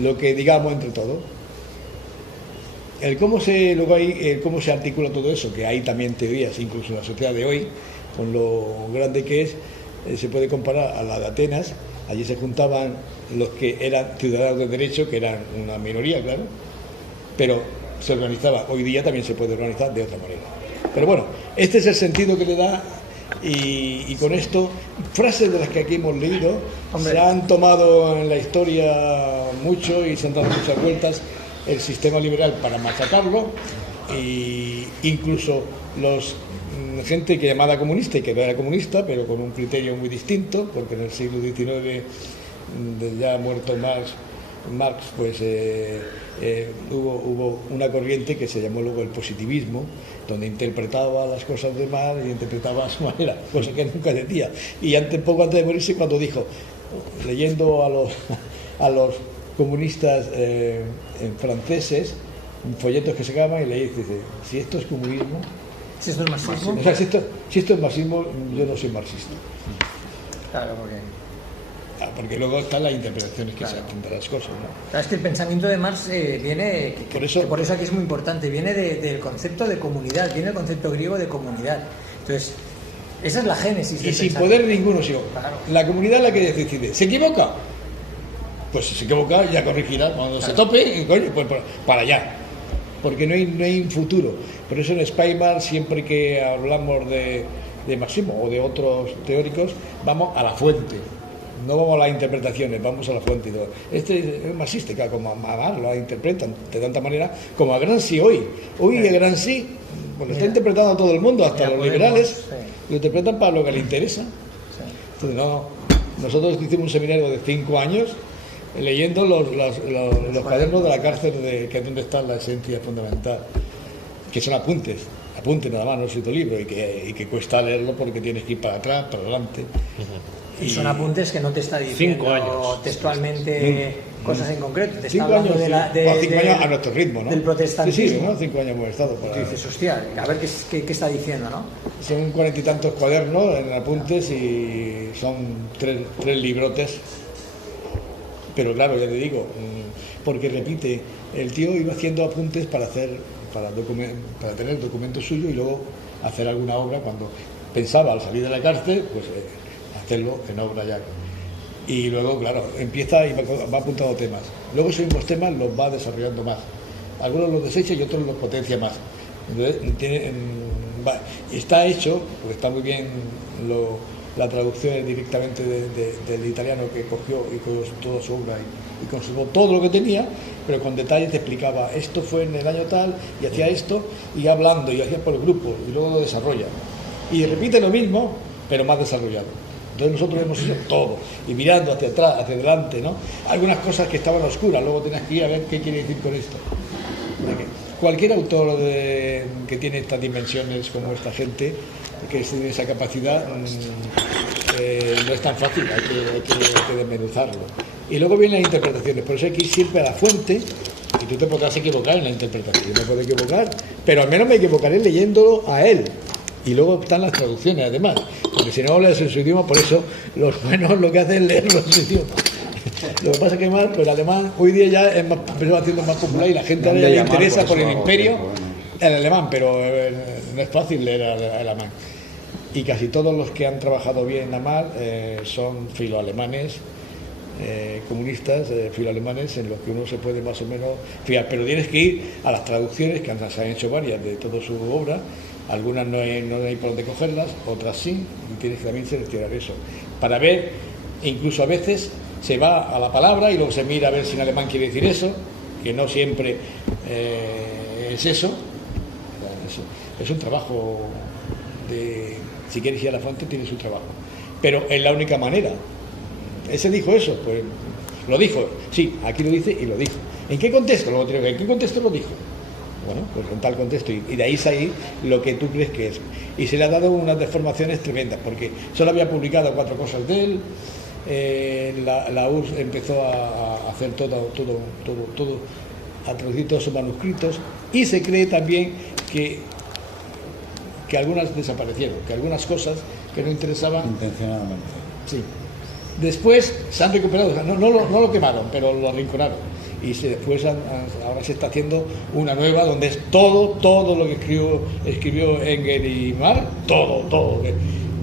lo que digamos entre todos. Cómo se articula todo eso, que hay también teorías, incluso en la sociedad de hoy, con lo grande que es, se puede comparar a la de Atenas. Allí se juntaban los que eran ciudadanos de derecho, que eran una minoría, claro, pero se organizaba. Hoy día también se puede organizar de otra manera. Pero bueno, este es el sentido que le da, y con esto, frases de las que aquí hemos leído, se han tomado en la historia mucho y se han dado muchas vueltas. El sistema liberal para machacarlo, e incluso gente que llamada comunista y que no era comunista, pero con un criterio muy distinto, porque en el siglo XIX, ya muerto Marx, pues hubo una corriente que se llamó luego el positivismo, donde interpretaba las cosas de Marx y interpretaba a su manera, cosa que nunca decía. Y poco antes de morirse, cuando dijo, leyendo a los comunistas franceses, folletos que se sacaban, y le dice, si esto es comunismo, si esto es marxismo, o sea, si esto es marxismo, yo no soy marxista. Claro, porque porque luego están las interpretaciones que se hacen de las cosas, ¿no? Claro, es que el pensamiento de Marx viene, Por eso aquí es muy importante, viene del concepto de comunidad, viene del concepto griego de comunidad. Entonces, esa es la génesis del y sin pensamiento. poder ninguno, sino Claro. la comunidad es la que decide. ¿Se equivoca? Pues si se equivoca ya corregirá. Cuando se tope, coño, pues para allá. Porque no hay un futuro. Por eso en Speyman, siempre que hablamos de Máximo o de otros teóricos, vamos a la fuente. No vamos a las interpretaciones, vamos a la fuente. Este es marxista, como a Marx lo interpretan de tanta manera, como a Gramsci hoy. Hoy a Gramsci pues lo está interpretando todo el mundo, hasta los liberales lo interpretan para lo que les interesa. Entonces, nosotros hicimos un seminario de 5 años leyendo los cuadernos de la cárcel, que es donde está la esencia fundamental, que son apuntes nada más, no he escrito libro, y que cuesta leerlo porque tienes que ir para atrás, para adelante. Y son apuntes que no te está diciendo 5 años. textualmente cosas en concreto. Te 5 está hablando años, de 5 años a nuestro ritmo, ¿no? del protestantismo. Sí, ¿no? 5 años hemos estado. Y dices, hostia, a ver qué está diciendo, ¿no? Son 40 y tantos cuadernos en apuntes y son 3 librotes. Pero claro, ya te digo, porque repite, el tío iba haciendo apuntes para tener documentos suyos y luego hacer alguna obra cuando pensaba al salir de la cárcel, pues hacerlo en obra ya. Y luego, claro, empieza y va apuntando temas. Luego esos mismos temas los va desarrollando más. Algunos los desecha y otros los potencia más. Entonces, está hecho, porque está muy bien la traducción es directamente del italiano, que cogió y cogió toda su obra y conservó todo lo que tenía, pero con detalle te explicaba, esto fue en el año tal, y hacía esto, y hablando, y hacía por grupos, y luego lo desarrolla. Y repite lo mismo, pero más desarrollado. Entonces nosotros hemos hecho todo, y mirando hacia atrás, hacia adelante, ¿no? Algunas cosas que estaban oscuras, luego tenías que ir a ver qué quiere decir con esto. Cualquier autor que tiene estas dimensiones como esta gente, que tiene esa capacidad, no es tan fácil, hay que desmenuzarlo. Y luego vienen las interpretaciones, por eso hay que ir siempre a la fuente, y tú te podrás equivocar en la interpretación, yo me puedo equivocar, pero al menos me equivocaré leyéndolo a él. Y luego están las traducciones, además, porque si no lees en su idioma, por eso los buenos lo que hacen es leerlo en su idioma. Lo que pasa es que más, pues el alemán hoy día ya es más, va haciendo más popular y la gente ahora le interesa por el imperio el alemán, pero no es fácil leer el alemán. Y casi todos los que han trabajado bien en Amal son filoalemanes, comunistas, filoalemanes, en los que uno se puede más o menos fiar. Pero tienes que ir a las traducciones, que se han hecho varias de toda su obra. Algunas no hay por dónde cogerlas, otras sí, y tienes que también seleccionar eso. Para ver, incluso a veces se va a la palabra y luego se mira a ver si en alemán quiere decir eso, que no siempre es eso. Es un trabajo si quieres ir a la fuente, tiene su trabajo. Pero es la única manera. Ese dijo eso, pues lo dijo. Sí, aquí lo dice y lo dijo. ¿En qué contexto? Luego te digo, ¿en qué contexto lo dijo? Bueno, pues en tal contexto. Y de ahí sale lo que tú crees que es. Y se le ha dado unas deformaciones tremendas, porque solo había publicado 4 cosas de él. La URSS empezó a hacer todo, a traducir todos sus manuscritos, y se cree también que algunas desaparecieron, que algunas cosas que no interesaban intencionadamente. Sí. Después se han recuperado, no lo quemaron, pero lo arrinconaron. Y después ahora se está haciendo una nueva donde es todo lo que escribió Engels y Marx, todo,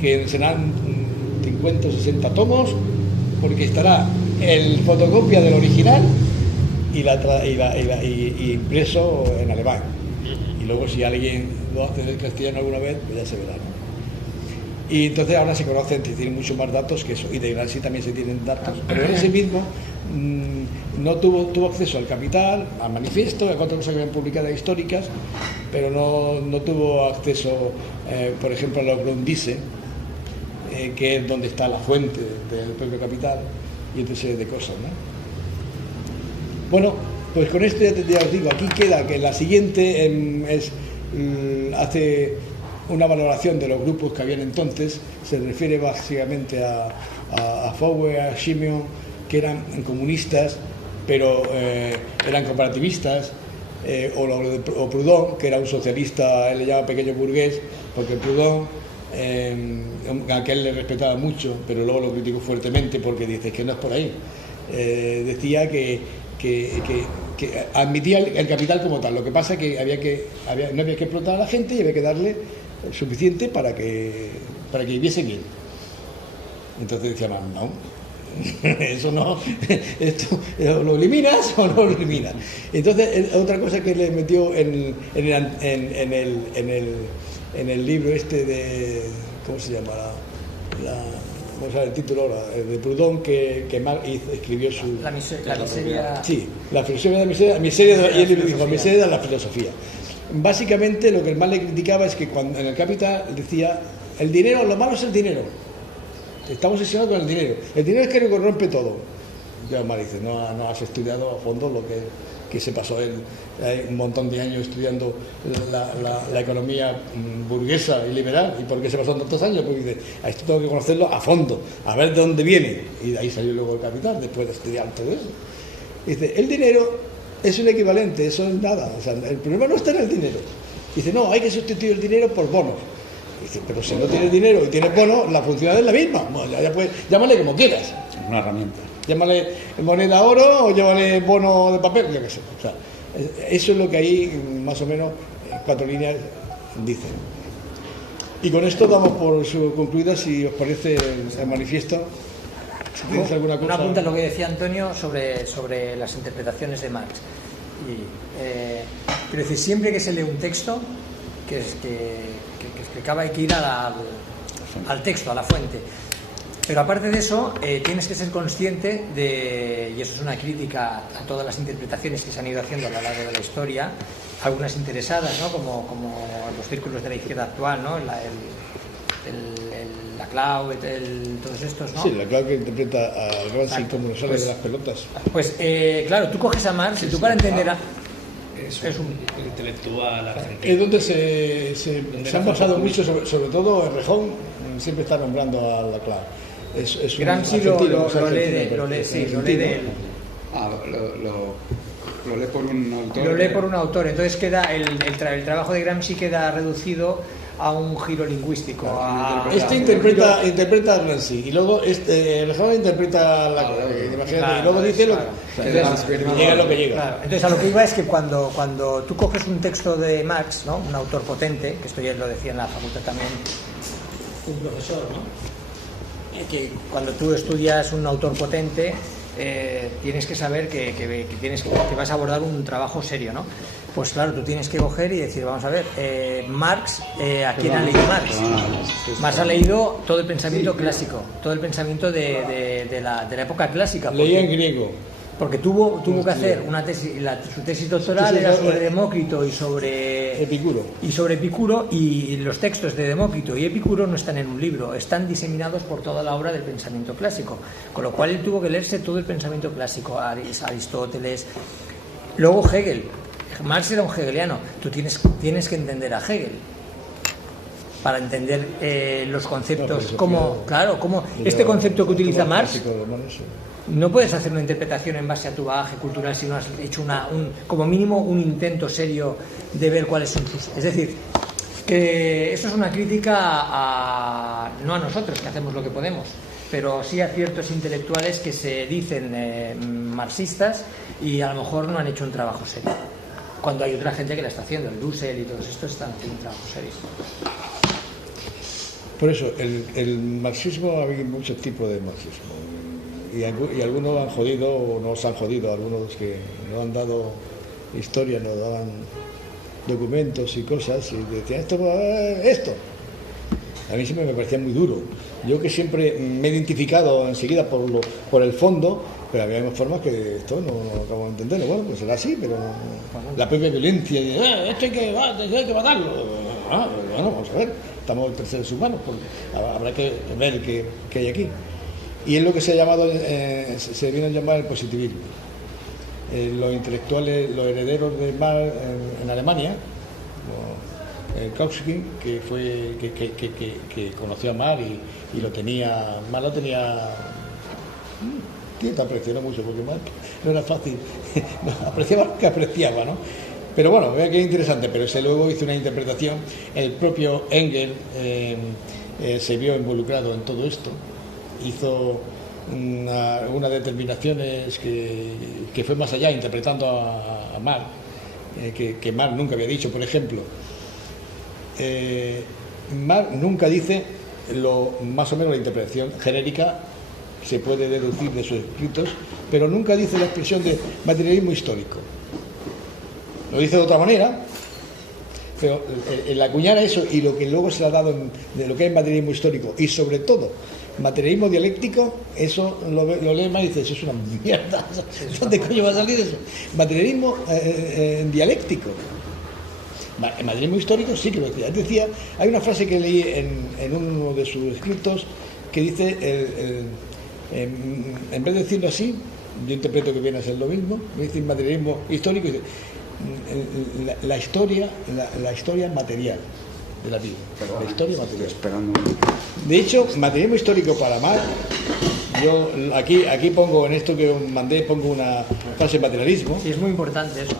que serán 50 o 60 tomos, porque estará el fotocopia del original y impreso en alemán. Y luego si alguien lo hace en castellano alguna vez, pues ya se verá, ¿no? Y entonces ahora se conocen, se tienen muchos más datos que eso, y de Gramsci también se tienen datos, pero en ese mismo no tuvo acceso al Capital, al Manifiesto, a 4 cosas que habían publicadas históricas, pero no tuvo acceso, por ejemplo, a los Grundrisse, que es donde está la fuente del propio Capital, y otra serie de cosas, ¿no? Bueno, pues con esto ya os digo, aquí queda que la siguiente hace una valoración de los grupos que habían entonces, se refiere básicamente a Foucault, a Simeon, que eran comunistas, pero eran cooperativistas, o Proudhon, que era un socialista, él le llama pequeño burgués, porque Proudhon a que él le respetaba mucho, pero luego lo criticó fuertemente porque dice que no es por ahí. Decía que admitía el capital como tal. Lo que pasa es que no había que explotar a la gente y había que darle suficiente para que viviesen bien. Entonces decía, no, eso no, esto lo eliminas o no lo eliminas. Entonces otra cosa que le metió en el libro este de, ¿cómo se llama? ¿Cómo se llama el título ahora? De Proudhon, que Marx escribió su... La miseria... Sí, la filosofía de la miseria, y él dijo, miseria de la filosofía. Básicamente lo que el Marx le criticaba es que cuando en el Capital decía, el dinero, lo malo es el dinero. Estamos obsesionados con el dinero. El dinero es que corrompe todo. Ya Marx dice, no has estudiado a fondo lo que se pasó él un montón de años estudiando la economía burguesa y liberal. ¿Y por qué se pasó tantos años? Porque dice, a esto tengo que conocerlo a fondo, a ver de dónde viene. Y de ahí salió luego el Capital, después de estudiar todo eso. Dice, el dinero es un equivalente, eso es nada. O sea, el problema no está en el dinero. Dice, no, hay que sustituir el dinero por bonos. Dice, pero si no tienes dinero y tienes bonos, la funcionalidad es la misma. Bueno, ya puedes, llámale como quieras. Es una herramienta. Llámale moneda oro o llámale bono de papel, yo qué sé. O sea, eso es lo que ahí, más o menos, 4 líneas dicen. Y con esto damos por concluida, si os parece, el manifiesto. Si tienes alguna cosa. Una apunta a lo que decía Antonio sobre las interpretaciones de Marx. Quiero decir, siempre que se lee un texto que explicaba, hay que ir al texto, a la fuente. Pero aparte de eso, tienes que ser consciente de, y eso es una crítica a todas las interpretaciones que se han ido haciendo a lo largo de la historia, algunas interesadas, ¿no? como los círculos de la izquierda actual, ¿no? la Clau, todos estos, ¿no? Sí, la Clau que interpreta a Gramsci como nos sale de las pelotas. Pues claro, tú coges a Marx y tú para entender a... Es un intelectual argentino. Es donde se han basado mucho, sobre todo Errejón, siempre está nombrando a la Clau. Es Gramsci lo lee de él. Lo lee por un autor. Lo lee por un autor, entonces queda el trabajo de Gramsci queda reducido a un giro lingüístico. Interpreta a Gramsci y luego Errejón interpreta la imagínate, y luego dice llega lo que llega. Claro. Entonces a lo que iba es que cuando tú coges un texto de Marx, ¿no? Un autor potente, que esto ya lo decía en la facultad también un profesor, ¿no? Que cuando tú estudias un autor potente tienes que saber que vas a abordar un trabajo serio, ¿no? Pues claro, tú tienes que coger y decir, vamos a ver, Marx, ¿a quién ha leído Marx? Marx ha leído todo el pensamiento clásico, todo el pensamiento de la época clásica. Leía en griego. Porque tuvo que hacer una tesis, su tesis doctoral era sobre Demócrito y sobre Epicuro, y los textos de Demócrito y Epicuro no están en un libro, están diseminados por toda la obra del pensamiento clásico, con lo cual él tuvo que leerse todo el pensamiento clásico, Aristóteles, luego Hegel. Marx era un hegeliano, tú tienes que entender a Hegel para entender los conceptos, como este concepto que utiliza Marx. No puedes hacer una interpretación en base a tu bagaje cultural si no has hecho como mínimo un intento serio de ver cuáles son sus... Es decir, que eso es una crítica no a nosotros, que hacemos lo que podemos, pero sí a ciertos intelectuales que se dicen marxistas y a lo mejor no han hecho un trabajo serio. Cuando hay otra gente que la está haciendo, el Dussel y todos estos están haciendo un trabajo serio. Por eso, el marxismo, ha habido muchos tipos de marxismo. Y algunos han jodido o nos han jodido, algunos que no han dado historia, nos daban documentos y cosas y decían esto. A mí siempre me parecía muy duro. Yo que siempre me he identificado enseguida por el fondo, pero había formas que esto no acabo de entenderlo. Bueno, pues será así, pero la propia violencia, esto hay que matarlo. Bueno, vamos a ver, estamos entre seres humanos, pues, habrá que ver qué hay aquí. Y es lo que se vino a llamar el positivismo. Los intelectuales, los herederos de Marx en Alemania, Kautsky, que conoció a Marx y lo tenía, Marx lo tenía, te apreció mucho porque Marx no era fácil, apreciaba lo que apreciaba, ¿no? Pero bueno, vea que interesante, pero ese luego hizo una interpretación, el propio Engels se vio involucrado en todo esto, hizo unas determinaciones que fue más allá, interpretando a Marx, que Marx nunca había dicho. Por ejemplo, Marx nunca dice más o menos la interpretación genérica se puede deducir de sus escritos, pero nunca dice la expresión de materialismo histórico. Lo dice de otra manera, pero el acuñar eso y lo que luego se le ha dado de lo que es materialismo histórico y sobre todo materialismo dialéctico, eso lo lee más y dice, eso es una mierda, ¿dónde coño va a salir eso? Materialismo dialéctico. El materialismo histórico sí que lo decía. Decía, hay una frase que leí en uno de sus escritos que dice, en vez de decirlo así, yo interpreto que viene a ser lo mismo, me dice materialismo histórico, y dice, la historia es material de la vida. La historia material. De hecho, materialismo histórico para Marx, yo aquí pongo en esto que mandé, pongo una frase de materialismo. Sí, es muy importante eso.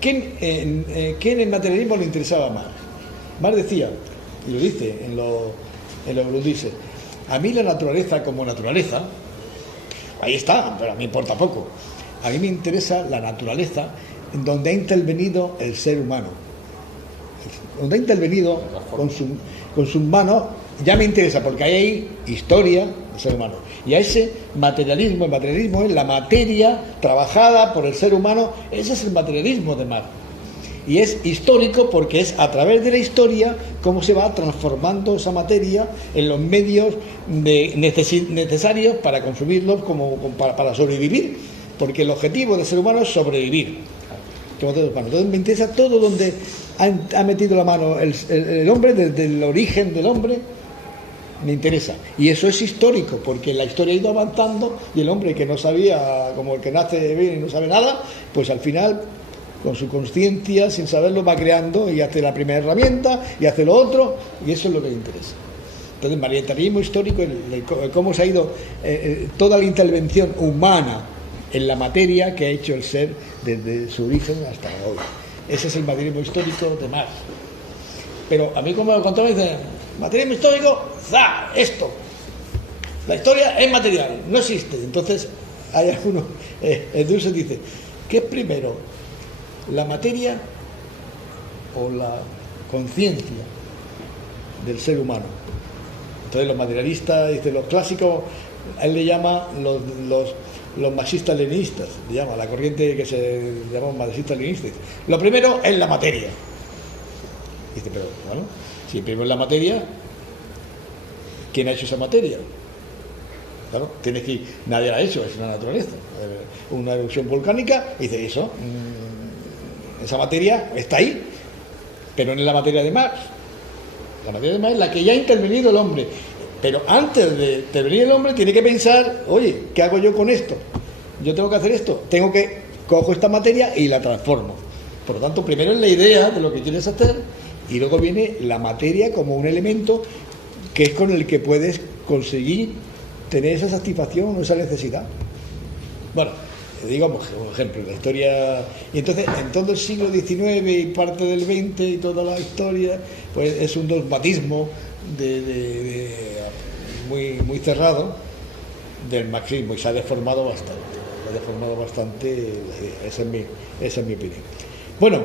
¿Qué en el materialismo le interesaba a Marx? Marx decía, y lo dice en lo dice, a mí la naturaleza como naturaleza, ahí está, pero a mí importa poco. A mí me interesa la naturaleza en donde ha intervenido el ser humano. Donde ha intervenido con sus manos, ya me interesa, porque hay historia del ser humano. Y a ese materialismo, el materialismo es la materia trabajada por el ser humano, ese es el materialismo de Marx. Y es histórico porque es a través de la historia cómo se va transformando esa materia en los medios necesarios para consumirlos, para sobrevivir, porque el objetivo del ser humano es sobrevivir. Entonces me interesa todo donde ha metido la mano el hombre, desde el origen del hombre, me interesa. Y eso es histórico, porque la historia ha ido avanzando y el hombre que no sabía, como el que nace bien y no sabe nada, pues al final, con su conciencia, sin saberlo, va creando y hace la primera herramienta y hace lo otro, y eso es lo que le interesa. Entonces, materialismo histórico, cómo se ha ido toda la intervención humana en la materia que ha hecho el ser desde su origen hasta hoy. Ese es el materialismo histórico de Marx. Pero a mí, como lo contaba, dicen, materialismo histórico, ¡za! Esto. La historia es material, no existe. Entonces, hay algunos, entonces dice, ¿qué es primero? ¿La materia o la conciencia del ser humano? Entonces los materialistas, dicen los clásicos, a él le llama los marxistas-leninistas, le llama la corriente que se llama marxistas-leninistas. Lo primero es la materia. Dice, pero bueno, si primero es la materia, ¿quién ha hecho esa materia? Claro, nadie la ha hecho, es una naturaleza. Una erupción volcánica, dice eso. Esa materia está ahí, pero no es la materia de Marx. La materia de Marx es la que ya ha intervenido el hombre. Pero antes de intervenir el hombre tiene que pensar, oye, ¿qué hago yo con esto? Yo tengo que hacer esto, cojo esta materia y la transformo. Por lo tanto, primero es la idea de lo que quieres hacer y luego viene la materia como un elemento que es con el que puedes conseguir tener esa satisfacción o esa necesidad. Bueno, digamos, por ejemplo, la historia. Y entonces, en todo el siglo XIX y parte del XX y toda la historia, pues es un dogmatismo muy cerrado del marxismo y se ha deformado bastante. Esa es mi opinión. Bueno,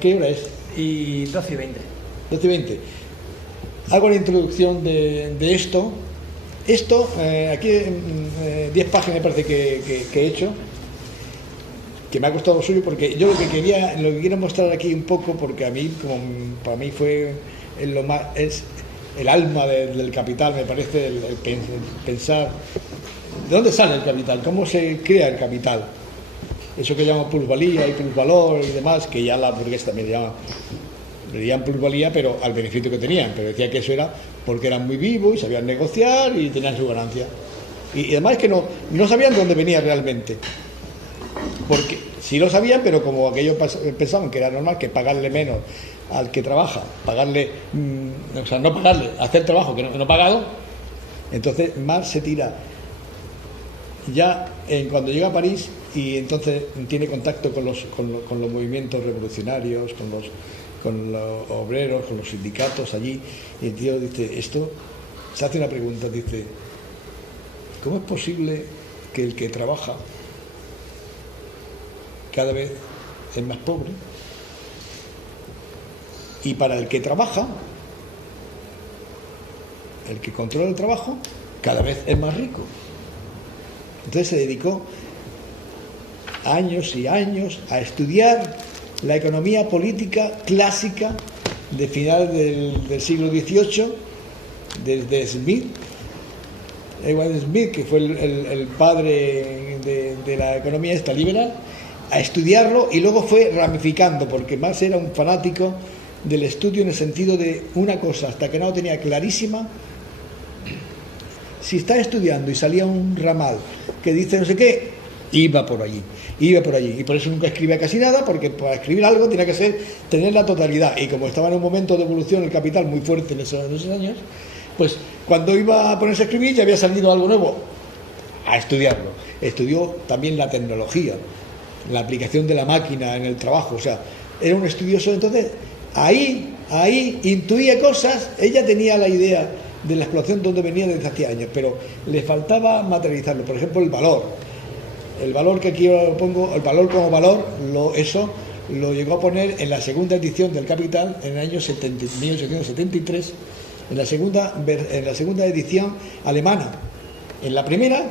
¿qué hora es? Y 12:20. 12:20. Hago la introducción de esto. Aquí 10 páginas me parece que he hecho, que me ha costado lo suyo, porque yo lo que quiero mostrar aquí un poco, porque a mí, como para mí fue es el alma del capital, me parece, el pensar de dónde sale el capital, cómo se crea el capital, eso que llaman plusvalía y plusvalor y demás, que ya la burguesa también le llaman plusvalía, pero al beneficio que tenían, pero decía que eso era porque eran muy vivos y sabían negociar y tenían su ganancia. Y además que no sabían de dónde venía realmente, porque sí lo sabían, pero como aquellos pensaban que era normal que pagarle menos al que trabaja, no pagarle, hacer trabajo que no pagado, entonces Marx se tira ya cuando llega a París y entonces tiene contacto con los movimientos revolucionarios, con con los obreros, con los sindicatos allí, y el tío dice, esto, se hace una pregunta, dice, ¿cómo es posible que el que trabaja cada vez es más pobre? Y para el que trabaja, el que controla el trabajo, cada vez es más rico. Entonces se dedicó años y años a estudiar la economía política clásica de final del siglo XVIII, desde Smith, Edward Smith, que fue el padre de la economía esta liberal, a estudiarlo, y luego fue ramificando, porque Marx era un fanático del estudio en el sentido de una cosa, hasta que no lo tenía clarísima. Si está estudiando y salía un ramal que dice no sé qué, iba por allí, y por eso nunca escribía casi nada, porque para escribir algo tenía que tener la totalidad, y como estaba en un momento de evolución el capital muy fuerte en esos años, pues cuando iba a ponerse a escribir ya había salido algo nuevo, a estudiarlo. Estudió también la tecnología, la aplicación de la máquina en el trabajo, o sea, era un estudioso. Entonces ahí intuía cosas, ella tenía la idea de la explotación donde venía desde hacía años, pero le faltaba materializarlo. Por ejemplo, el valor que aquí yo pongo, el valor como valor, eso lo llegó a poner en la segunda edición del Capital en el año 1873, en la segunda edición alemana. En la primera,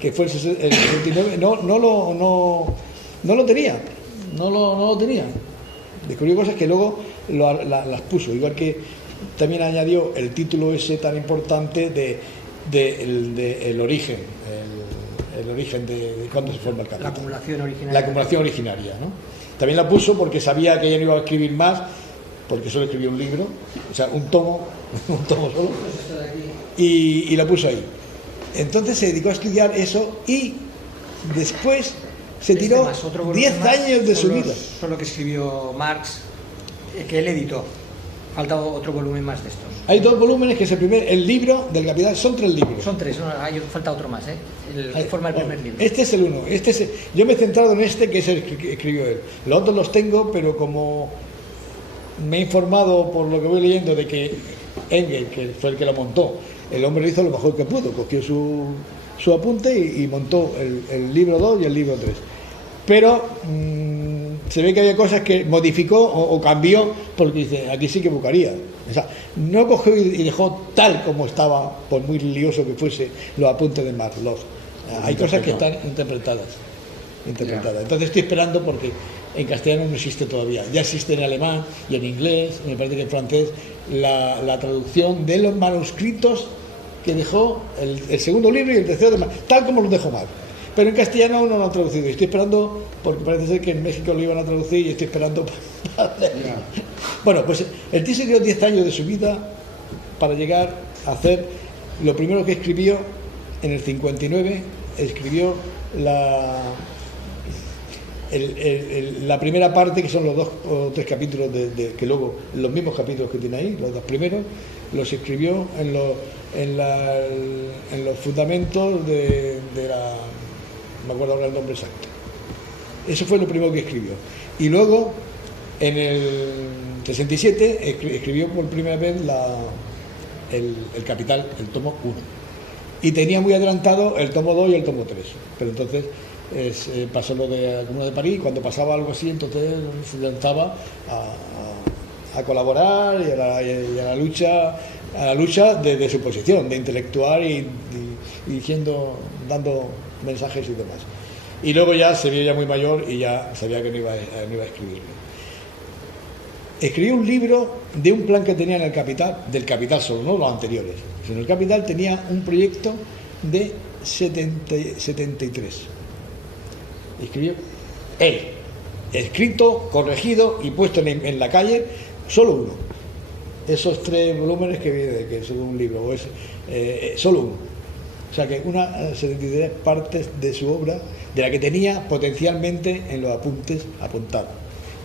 que fue el 69, no lo tenía. Descubrió cosas que luego las puso, igual que también añadió el título ese tan importante de el origen, el origen de cuándo se forma el capital. La acumulación originaria, ¿no? También la puso porque sabía que ella no iba a escribir más, porque solo escribió un libro, o sea, un tomo solo, y la puso ahí. Entonces se dedicó a estudiar eso, y después se tiró 10 años de su vida. Son lo que escribió Marx, que él editó. Falta otro volumen más de estos. Hay 2 volúmenes, que es el libro del Capital, son 3 libros. Son 3, falta otro más, que forma el primer libro. Este es el uno. Yo me he centrado en este, que es el que escribió él. Los otros los tengo, pero como me he informado por lo que voy leyendo de que Engels, que fue el que lo montó, el hombre hizo lo mejor que pudo, cogió su apunte y montó el libro 2 y el libro 3. Pero se ve que había cosas que modificó o cambió, porque dice, aquí sí que buscaría. O sea, no cogió y dejó tal como estaba, por muy lioso que fuese, los apuntes de Marx. Hay cosas que están interpretadas. Entonces estoy esperando, porque en castellano no existe todavía. Ya existe en alemán y en inglés, me parece que en francés, la traducción de los manuscritos que dejó el segundo libro y el tercero de Marx, tal como los dejó Marx. Pero en castellano aún no lo han traducido. Estoy esperando, porque parece ser que en México lo iban a traducir, y estoy esperando para leerlo. Bueno, pues el tío se dio 10 años de su vida para llegar a hacer lo primero que escribió. En el 59 escribió la primera parte, que son los 2 o 3 capítulos que luego, los mismos capítulos que tiene ahí, los 2 primeros, los escribió en los fundamentos de la... No me acuerdo ahora el nombre exacto. Eso fue lo primero que escribió. Y luego, en el 67, escribió por primera vez el Capital, el tomo 1. Y tenía muy adelantado el tomo 2 y el tomo 3. Pero entonces pasó lo de la Comuna de París, y cuando pasaba algo así, entonces se lanzaba a colaborar y a la lucha de su posición, de intelectual y dando mensajes y demás. Y luego ya se vio ya muy mayor y ya sabía que no iba a escribir. Escribió un libro de un plan que tenía en el Capital, del Capital solo, no los anteriores, sino el Capital tenía un proyecto de 73. Escribió él, escrito, corregido y puesto en la calle, solo uno. Esos 3 volúmenes que son un libro, o solo uno. O sea que 73 partes de su obra, de la que tenía potencialmente en los apuntes apuntados,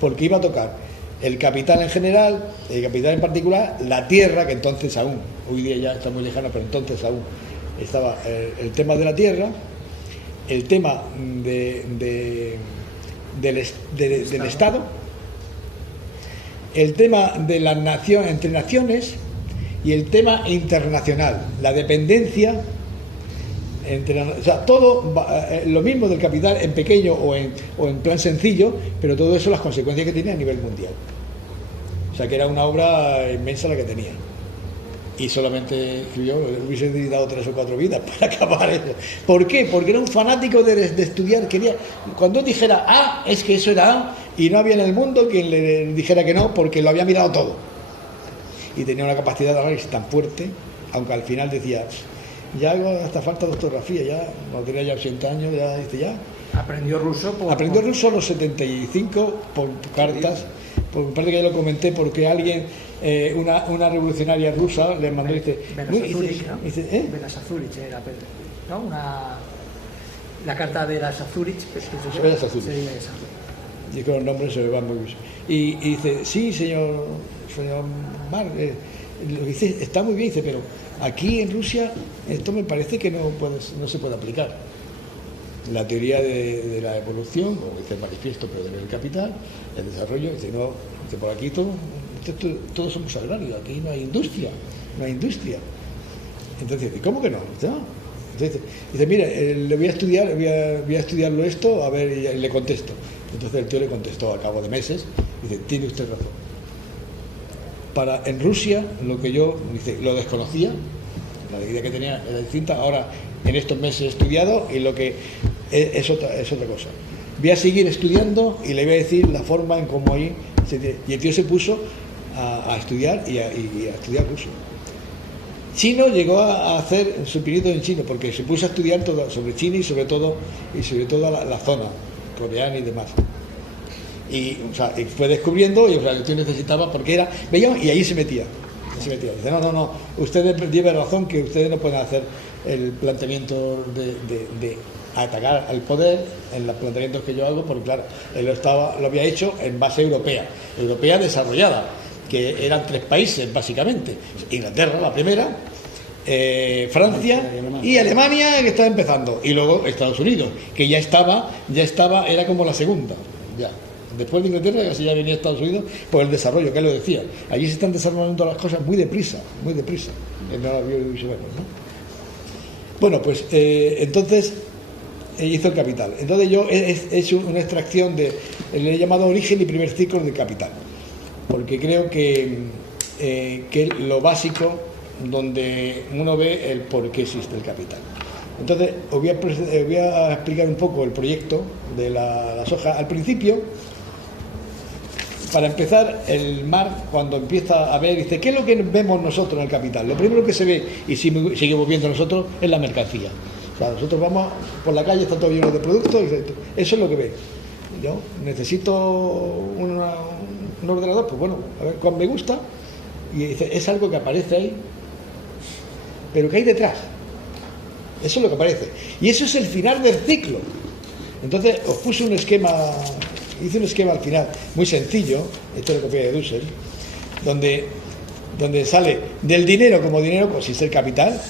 porque iba a tocar el Capital en general, el Capital en particular, la tierra, que entonces aún, hoy día ya está muy lejana, pero entonces aún estaba el tema de la tierra, el tema del Estado, el tema de la nación entre naciones y el tema internacional, la dependencia entre, o sea, todo lo mismo del capital en pequeño o en plan sencillo, pero todo eso las consecuencias que tiene a nivel mundial. O sea, que era una obra inmensa la que tenía. Y solamente escribió, hubiese dado 3 o 4 vidas para acabar eso. ¿Por qué? Porque era un fanático de estudiar. Quería, cuando dijera A, es que eso era A, y no había en el mundo quien le dijera que no, porque lo había mirado todo. Y tenía una capacidad de análisis tan fuerte, aunque al final decía, ya hago hasta falta de ortografía, ya, cuando tenía ya 80 años, ya dice, ya. Aprendió ruso Aprendió ruso a los 75 por cartas. Me parece que ya lo comenté, porque alguien, una revolucionaria rusa, le mandó y dice... Belasazulich, ¿no? Belasazulich era, ¿no? La carta de Belasazulich. Belasazulich. Y con los nombres se me van muy bien. Y dice, sí, señor Marc, lo que dice está muy bien, dice, pero aquí en Rusia esto me parece que no se puede aplicar. La teoría de la evolución, como dice el manifiesto, pero del capital, el desarrollo, dice, no, dice, por aquí todos somos agrarios, aquí no hay industria. Entonces, ¿cómo que no? Entonces, dice, mire, le voy a estudiarlo esto, a ver, y le contesto. Entonces el tío le contestó a cabo de meses, dice, tiene usted razón. En Rusia, lo que yo, dice, lo desconocía, la idea que tenía era distinta, ahora en estos meses he estudiado y lo que es otra cosa. Voy a seguir estudiando y le voy a decir la forma en cómo ahí... Y el tío se puso a estudiar y a estudiar ruso. Chino llegó a hacer su pinito en chino, porque se puso a estudiar todo sobre China y sobre todo la zona coreana y demás. Y fue descubriendo, y el tío necesitaba, porque veía, y ahí se metía. Dice, no, ustedes llevan razón, que ustedes no pueden hacer el planteamiento de atacar al poder en los planteamientos que yo hago, porque claro, él lo había hecho en base europea desarrollada, que eran 3 países básicamente: Inglaterra, la primera, Francia y Alemania, que estaba empezando, y luego Estados Unidos, que ya estaba, era como la segunda, ya. Después de Inglaterra, casi ya venía Estados Unidos por el desarrollo, que él lo decía. Allí se están desarrollando las cosas muy deprisa, en el audiovisual, ¿no? Bueno, pues entonces hizo el capital. Entonces yo he hecho una extracción le he llamado origen y primer ciclo del capital, porque creo que lo básico donde uno ve el por qué existe el capital. Entonces os voy a explicar un poco el proyecto de la soja. Al principio, para empezar, el Marc, cuando empieza a ver, dice, ¿qué es lo que vemos nosotros en el capital? Lo primero que se ve, y seguimos viendo nosotros, es la mercancía. O sea, nosotros vamos por la calle, está todo lleno de productos, y eso es lo que ve. Yo necesito un ordenador, pues bueno, a ver cuál me gusta, y dice, es algo que aparece ahí, pero ¿qué hay detrás? Eso es lo que aparece. Y eso es el final del ciclo. Entonces os puse un esquema, hice un esquema al final, muy sencillo, esto es la copia de Dussel, donde sale del dinero como dinero, pues es el capital.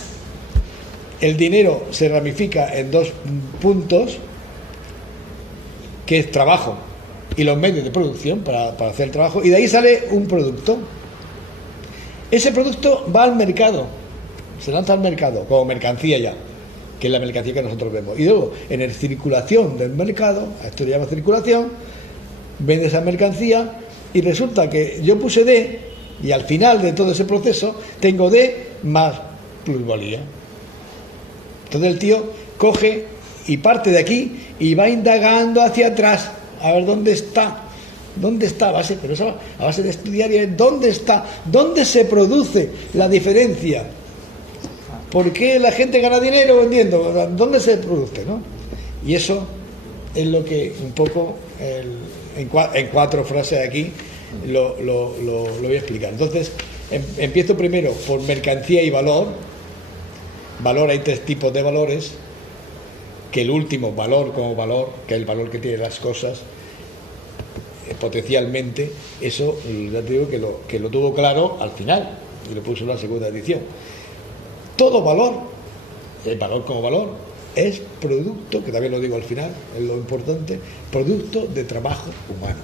El dinero se ramifica en 2 puntos, que es trabajo y los medios de producción para hacer el trabajo, y de ahí sale un producto. Ese producto va al mercado, se lanza al mercado como mercancía ya, que es la mercancía que nosotros vemos, y luego en la circulación del mercado, a esto le llama circulación, vende esa mercancía, y resulta que yo puse D, y al final de todo ese proceso tengo D más plusvalía. Entonces el tío coge y parte de aquí y va indagando hacia atrás a ver dónde está, pero eso a base de estudiar y ver dónde está, dónde se produce la diferencia. ¿Por qué la gente gana dinero vendiendo? ¿Dónde se produce, no? Y eso es lo que un poco en 4 frases aquí lo voy a explicar. Entonces empiezo primero por mercancía y valor. Valor, hay 3 tipos de valores, que el último, valor como valor, que es el valor que tienen las cosas, potencialmente, eso ya te digo que lo tuvo claro al final, y lo puso en la segunda edición. Todo valor, el valor como valor, es producto, que también lo digo al final, es lo importante, producto de trabajo humano.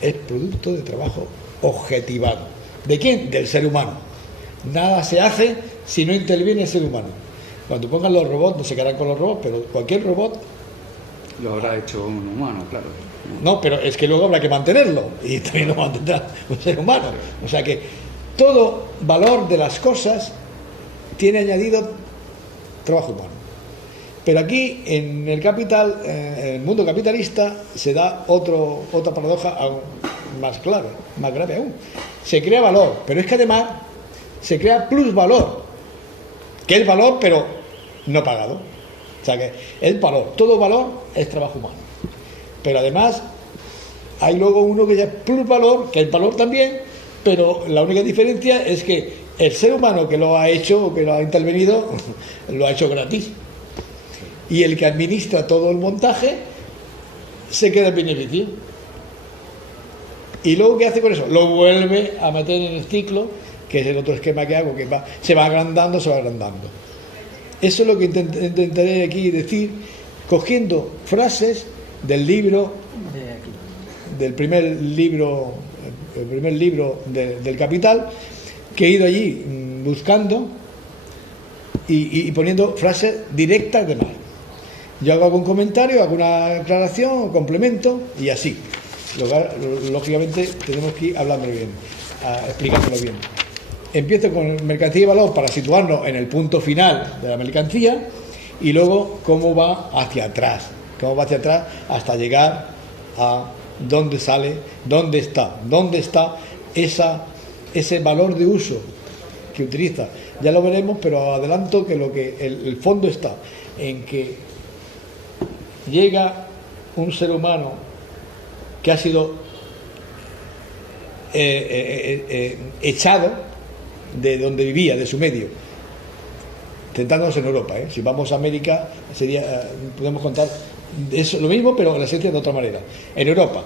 Es producto de trabajo objetivado. ¿De quién? Del ser humano. Nada se hace si no interviene el ser humano. Cuando pongan los robots, no se quedarán con los robots, pero cualquier robot... Lo habrá hecho un humano, claro. No, pero es que luego habrá que mantenerlo, y también lo mantendrá un ser humano. O sea que todo valor de las cosas tiene añadido trabajo humano. Pero aquí, en el capital, en el mundo capitalista, se da otra paradoja aún más clara, más grave aún. Se crea valor, pero es que además se crea plusvalor, que es valor pero no pagado. O sea que el valor, todo valor es trabajo humano. Pero además hay luego uno que ya es plusvalor, que es valor también, pero la única diferencia es que el ser humano que lo ha hecho o que lo ha intervenido lo ha hecho gratis. Y el que administra todo el montaje se queda en beneficio. Y luego, ¿qué hace con eso? Lo vuelve a meter en el ciclo, que es el otro esquema que hago, que se va agrandando. Eso es lo que intentaré aquí decir, cogiendo frases del libro, del primer libro del Capital, que he ido allí buscando y poniendo frases directas de Marx. Yo hago algún comentario, hago una aclaración, complemento y así. Lógicamente tenemos que ir hablándolo bien, explicándolo bien. Empiezo con mercancía y valor para situarnos en el punto final de la mercancía y luego cómo va hacia atrás hasta llegar a dónde sale, dónde está ese valor de uso que utiliza. Ya lo veremos, pero adelanto que el fondo está en que llega un ser humano que ha sido echado de donde vivía, de su medio, centrándonos en Europa. Si vamos a América podemos contar eso, lo mismo, pero la esencia de otra manera. En Europa,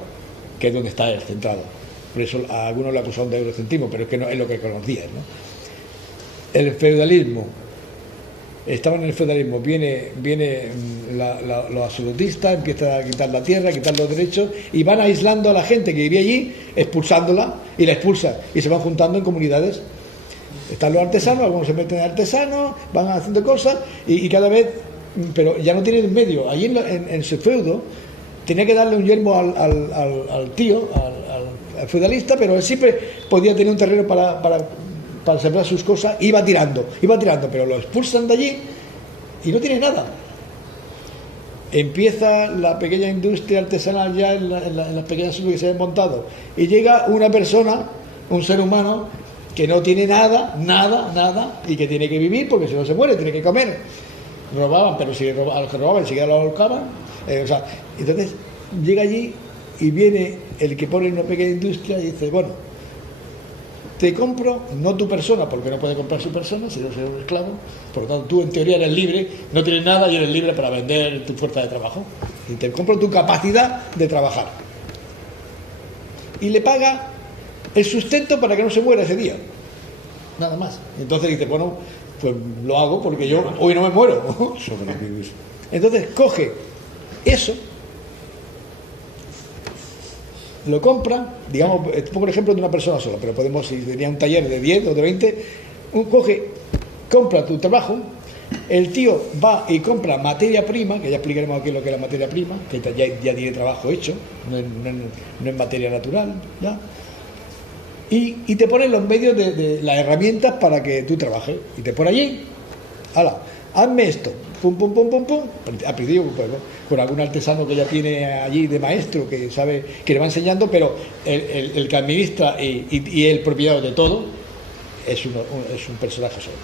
que es donde está él centrado, por eso a algunos le acusaron de eurocentrismo, pero es que no es lo que conocía, ¿no? El feudalismo. Estaban en el feudalismo, viene los absolutistas, empiezan a quitar la tierra, a quitar los derechos y van aislando a la gente que vivía allí, expulsándola y la expulsan y se van juntando en comunidades. Están los artesanos, algunos se meten en artesanos, van haciendo cosas y cada vez, pero ya no tienen medio. Allí en su feudo tenía que darle un yermo al tío, al feudalista, pero él siempre podía tener un terreno para sembrar sus cosas, iba tirando, pero lo expulsan de allí y no tiene nada. Empieza la pequeña industria artesanal ya en las pequeñas urbes que se han montado y llega una persona, un ser humano que no tiene nada y que tiene que vivir porque si no se muere, tiene que comer. Robaban, pero si robaban enseguida lo ahorcaban. Entonces llega allí y viene el que pone una pequeña industria y dice, bueno, te compro, no tu persona, porque no puede comprar su persona, si no será un esclavo. Por lo tanto, tú en teoría eres libre, no tienes nada y eres libre para vender tu fuerza de trabajo. Y te compro tu capacidad de trabajar. Y le paga el sustento para que no se muera ese día. Nada más. Entonces dice, bueno, pues lo hago porque yo hoy no me muero. Entonces coge eso, lo compra, digamos, pongo el ejemplo de una persona sola, pero podemos, si tenía un taller de 10 o de 20, compra tu trabajo, el tío va y compra materia prima, que ya explicaremos aquí lo que es la materia prima, que ya tiene trabajo hecho, no es materia natural, ¿ya? Y te ponen los medios de las herramientas para que tú trabajes, y te pone allí, hala, hazme esto, pum, al principio pues, con algún artesano que ya tiene allí de maestro que sabe, que le va enseñando, pero el que administra y el propietario de todo es un personaje solo.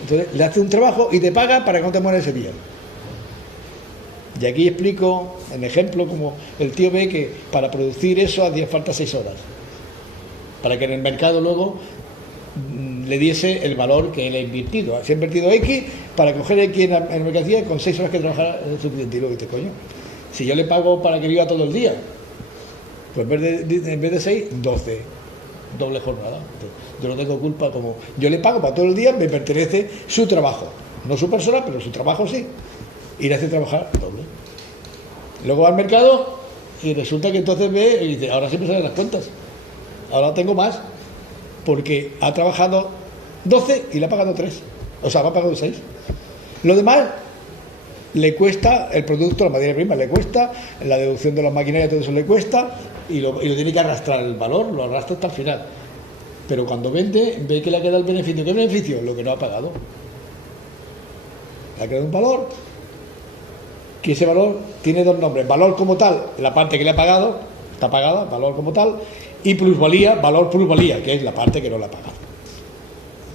Entonces le hace un trabajo y te paga para que no te mueras ese día. Y aquí explico en ejemplo como el tío ve que para producir eso hacía falta 6 horas para que en el mercado luego le diese el valor que él ha invertido. Se ha invertido X para coger X en la mercancía, con 6 horas que trabajar es suficiente. Y luego dices, coño, si yo le pago para que viva todo el día, pues en vez de 6, 12, doble jornada. Entonces, yo no tengo culpa, como yo le pago para todo el día, me pertenece su trabajo, no su persona, pero su trabajo sí, y le hace trabajar doble. Luego va al mercado y resulta que entonces ve y dice, ahora sí me salen las cuentas. ahora tengo más, porque ha trabajado 12 y le ha pagado 3. O sea, me ha pagado 6. Lo demás le cuesta el producto, la materia prima, le cuesta, la deducción de las maquinarias, todo eso le cuesta, y lo tiene que arrastrar el valor, lo arrastra hasta el final. Pero cuando vende, ve que le queda el beneficio. ¿Qué beneficio? Lo que no ha pagado. Le ha quedado un valor, que ese valor tiene dos nombres: valor como tal, la parte que le ha pagado, está pagada, valor como tal, y plusvalía, valor plusvalía, que es la parte que no le ha pagado.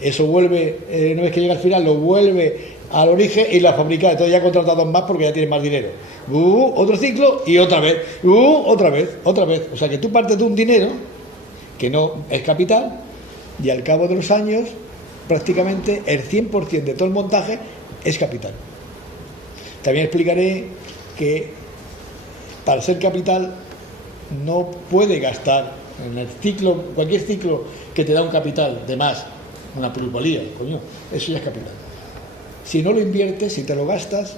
Eso vuelve, una vez que llega al final, lo vuelve al origen y la fabrica. Entonces ya ha contratado más porque ya tiene más dinero. Otro ciclo y otra vez. Otra vez. O sea que tú partes de un dinero que no es capital y al cabo de los años prácticamente el 100% de todo el montaje es capital. También explicaré que para ser capital no puede gastar en el ciclo, cualquier ciclo que te da un capital de más, una plusvalía, coño, eso ya es capital. Si no lo inviertes, si te lo gastas,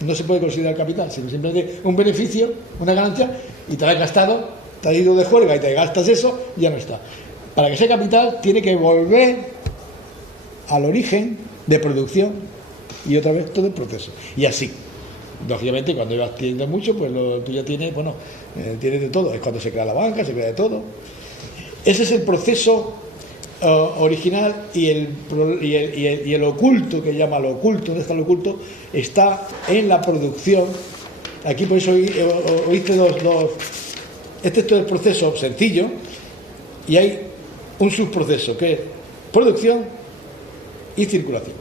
no se puede considerar capital, sino simplemente un beneficio, una ganancia, y te lo has gastado, te has ido de juerga y te gastas eso, ya no está. Para que sea capital tiene que volver al origen de producción y otra vez todo el proceso. Y así, lógicamente, cuando vas teniendo mucho, pues tú ya tienes, tienes de todo. Es cuando se crea la banca, se crea de todo. Ese es el proceso original, y el oculto, que llama lo oculto. ¿Dónde está lo oculto? Está en la producción. Aquí por eso oíste este es todo el proceso sencillo, y hay un subproceso que es producción y circulación.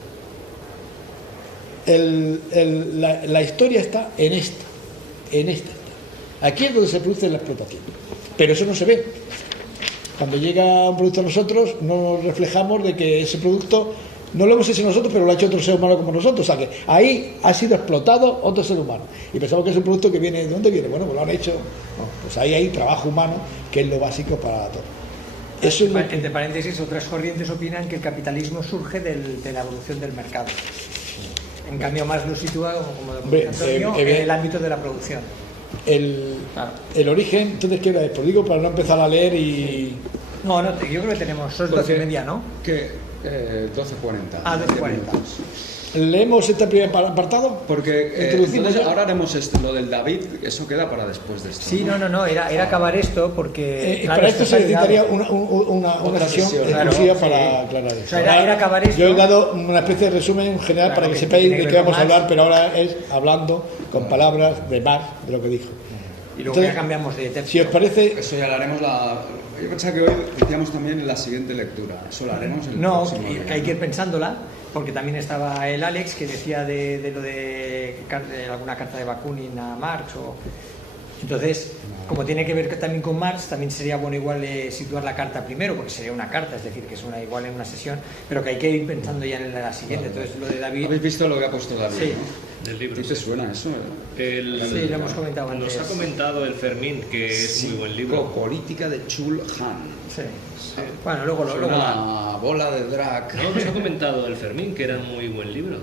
La historia está en esta. Aquí es donde se produce la explotación, pero eso no se ve. Cuando llega un producto a nosotros, no nos reflejamos de que ese producto no lo hemos hecho nosotros, pero lo ha hecho otro ser humano como nosotros. O sea que ahí ha sido explotado otro ser humano. Y pensamos que es un producto que viene. ¿De dónde viene? Bueno, pues lo han hecho. No, pues ahí hay trabajo humano, que es lo básico para todo. Eso es entre paréntesis, otras corrientes opinan que el capitalismo surge de la evolución del mercado. En cambio, más lo sitúa, como decía Antonio, en el ámbito de la producción. El origen, entonces, ¿qué era esto? Digo, para no empezar a leer y... No, yo creo que tenemos, son 12:30, ¿no? Que 12:40. 12:40. ¿Leemos este primer apartado? Porque entonces ahora haremos lo del David, eso queda para después de esto. Sí, no, era acabar esto porque... para esto se necesitaría una sesión exclusiva para aclarar esto. O sea, era acabar esto. Yo he dado una especie de resumen general para que sepáis de qué vamos a hablar, pero ahora es hablando con palabras de más de lo que dijo. Y luego ya cambiamos de tercio. Si os parece... Eso ya lo haremos Yo pensaba que hoy decíamos también en la siguiente lectura. Eso lo haremos en el próximo día. Que hay que ir pensándola, porque también estaba el Alex que decía de lo de alguna carta de Bakunin a Marx. Entonces, como tiene que ver también con Marx, también sería bueno igual situar la carta primero, porque sería una carta, es decir, que es igual en una sesión, pero que hay que ir pensando ya en la siguiente. Entonces, lo de David... ¿Habéis visto lo que ha puesto David? Sí. ¿No? Del libro. ¿Qué te suena eso? Sí, lo hemos comentado antes. Nos ha comentado el Fermín, que es muy buen libro. Política de Chul Han. Sí. Bueno, luego una bola de drag. No, nos ha comentado el Fermín, que era un muy buen libro.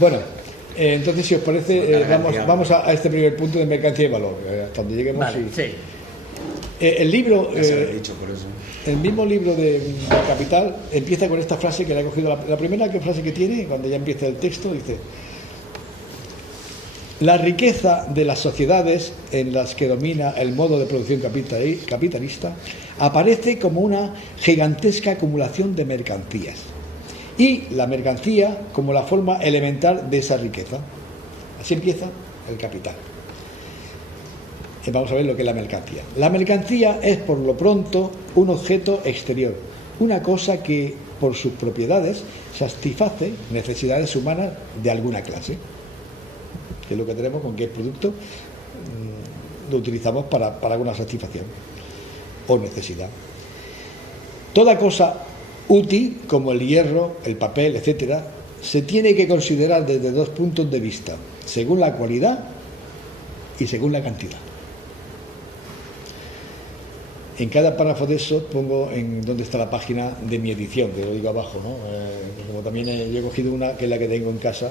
Bueno, entonces, si os parece, vamos a este primer punto de mercancía y valor, hasta donde lleguemos. Vale, sí. El libro, Ya se lo he dicho, por eso. el mismo libro de Capital empieza con esta frase que le ha cogido, la primera frase que tiene, cuando ya empieza el texto, dice: la riqueza de las sociedades en las que domina el modo de producción capitalista aparece como una gigantesca acumulación de mercancías, y la mercancía como la forma elemental de esa riqueza. Así empieza el Capital. Vamos a ver lo que es la mercancía. La mercancía es, por lo pronto, un objeto exterior, una cosa que, por sus propiedades, satisface necesidades humanas de alguna clase, que es lo que tenemos con que el producto lo utilizamos para alguna satisfacción o necesidad. Toda cosa útil, como el hierro, el papel, etcétera, se tiene que considerar desde dos puntos de vista: según la cualidad y según la cantidad. En cada párrafo de eso pongo en dónde está la página de mi edición, que lo digo abajo, ¿no? Como también yo he cogido una que es la que tengo en casa,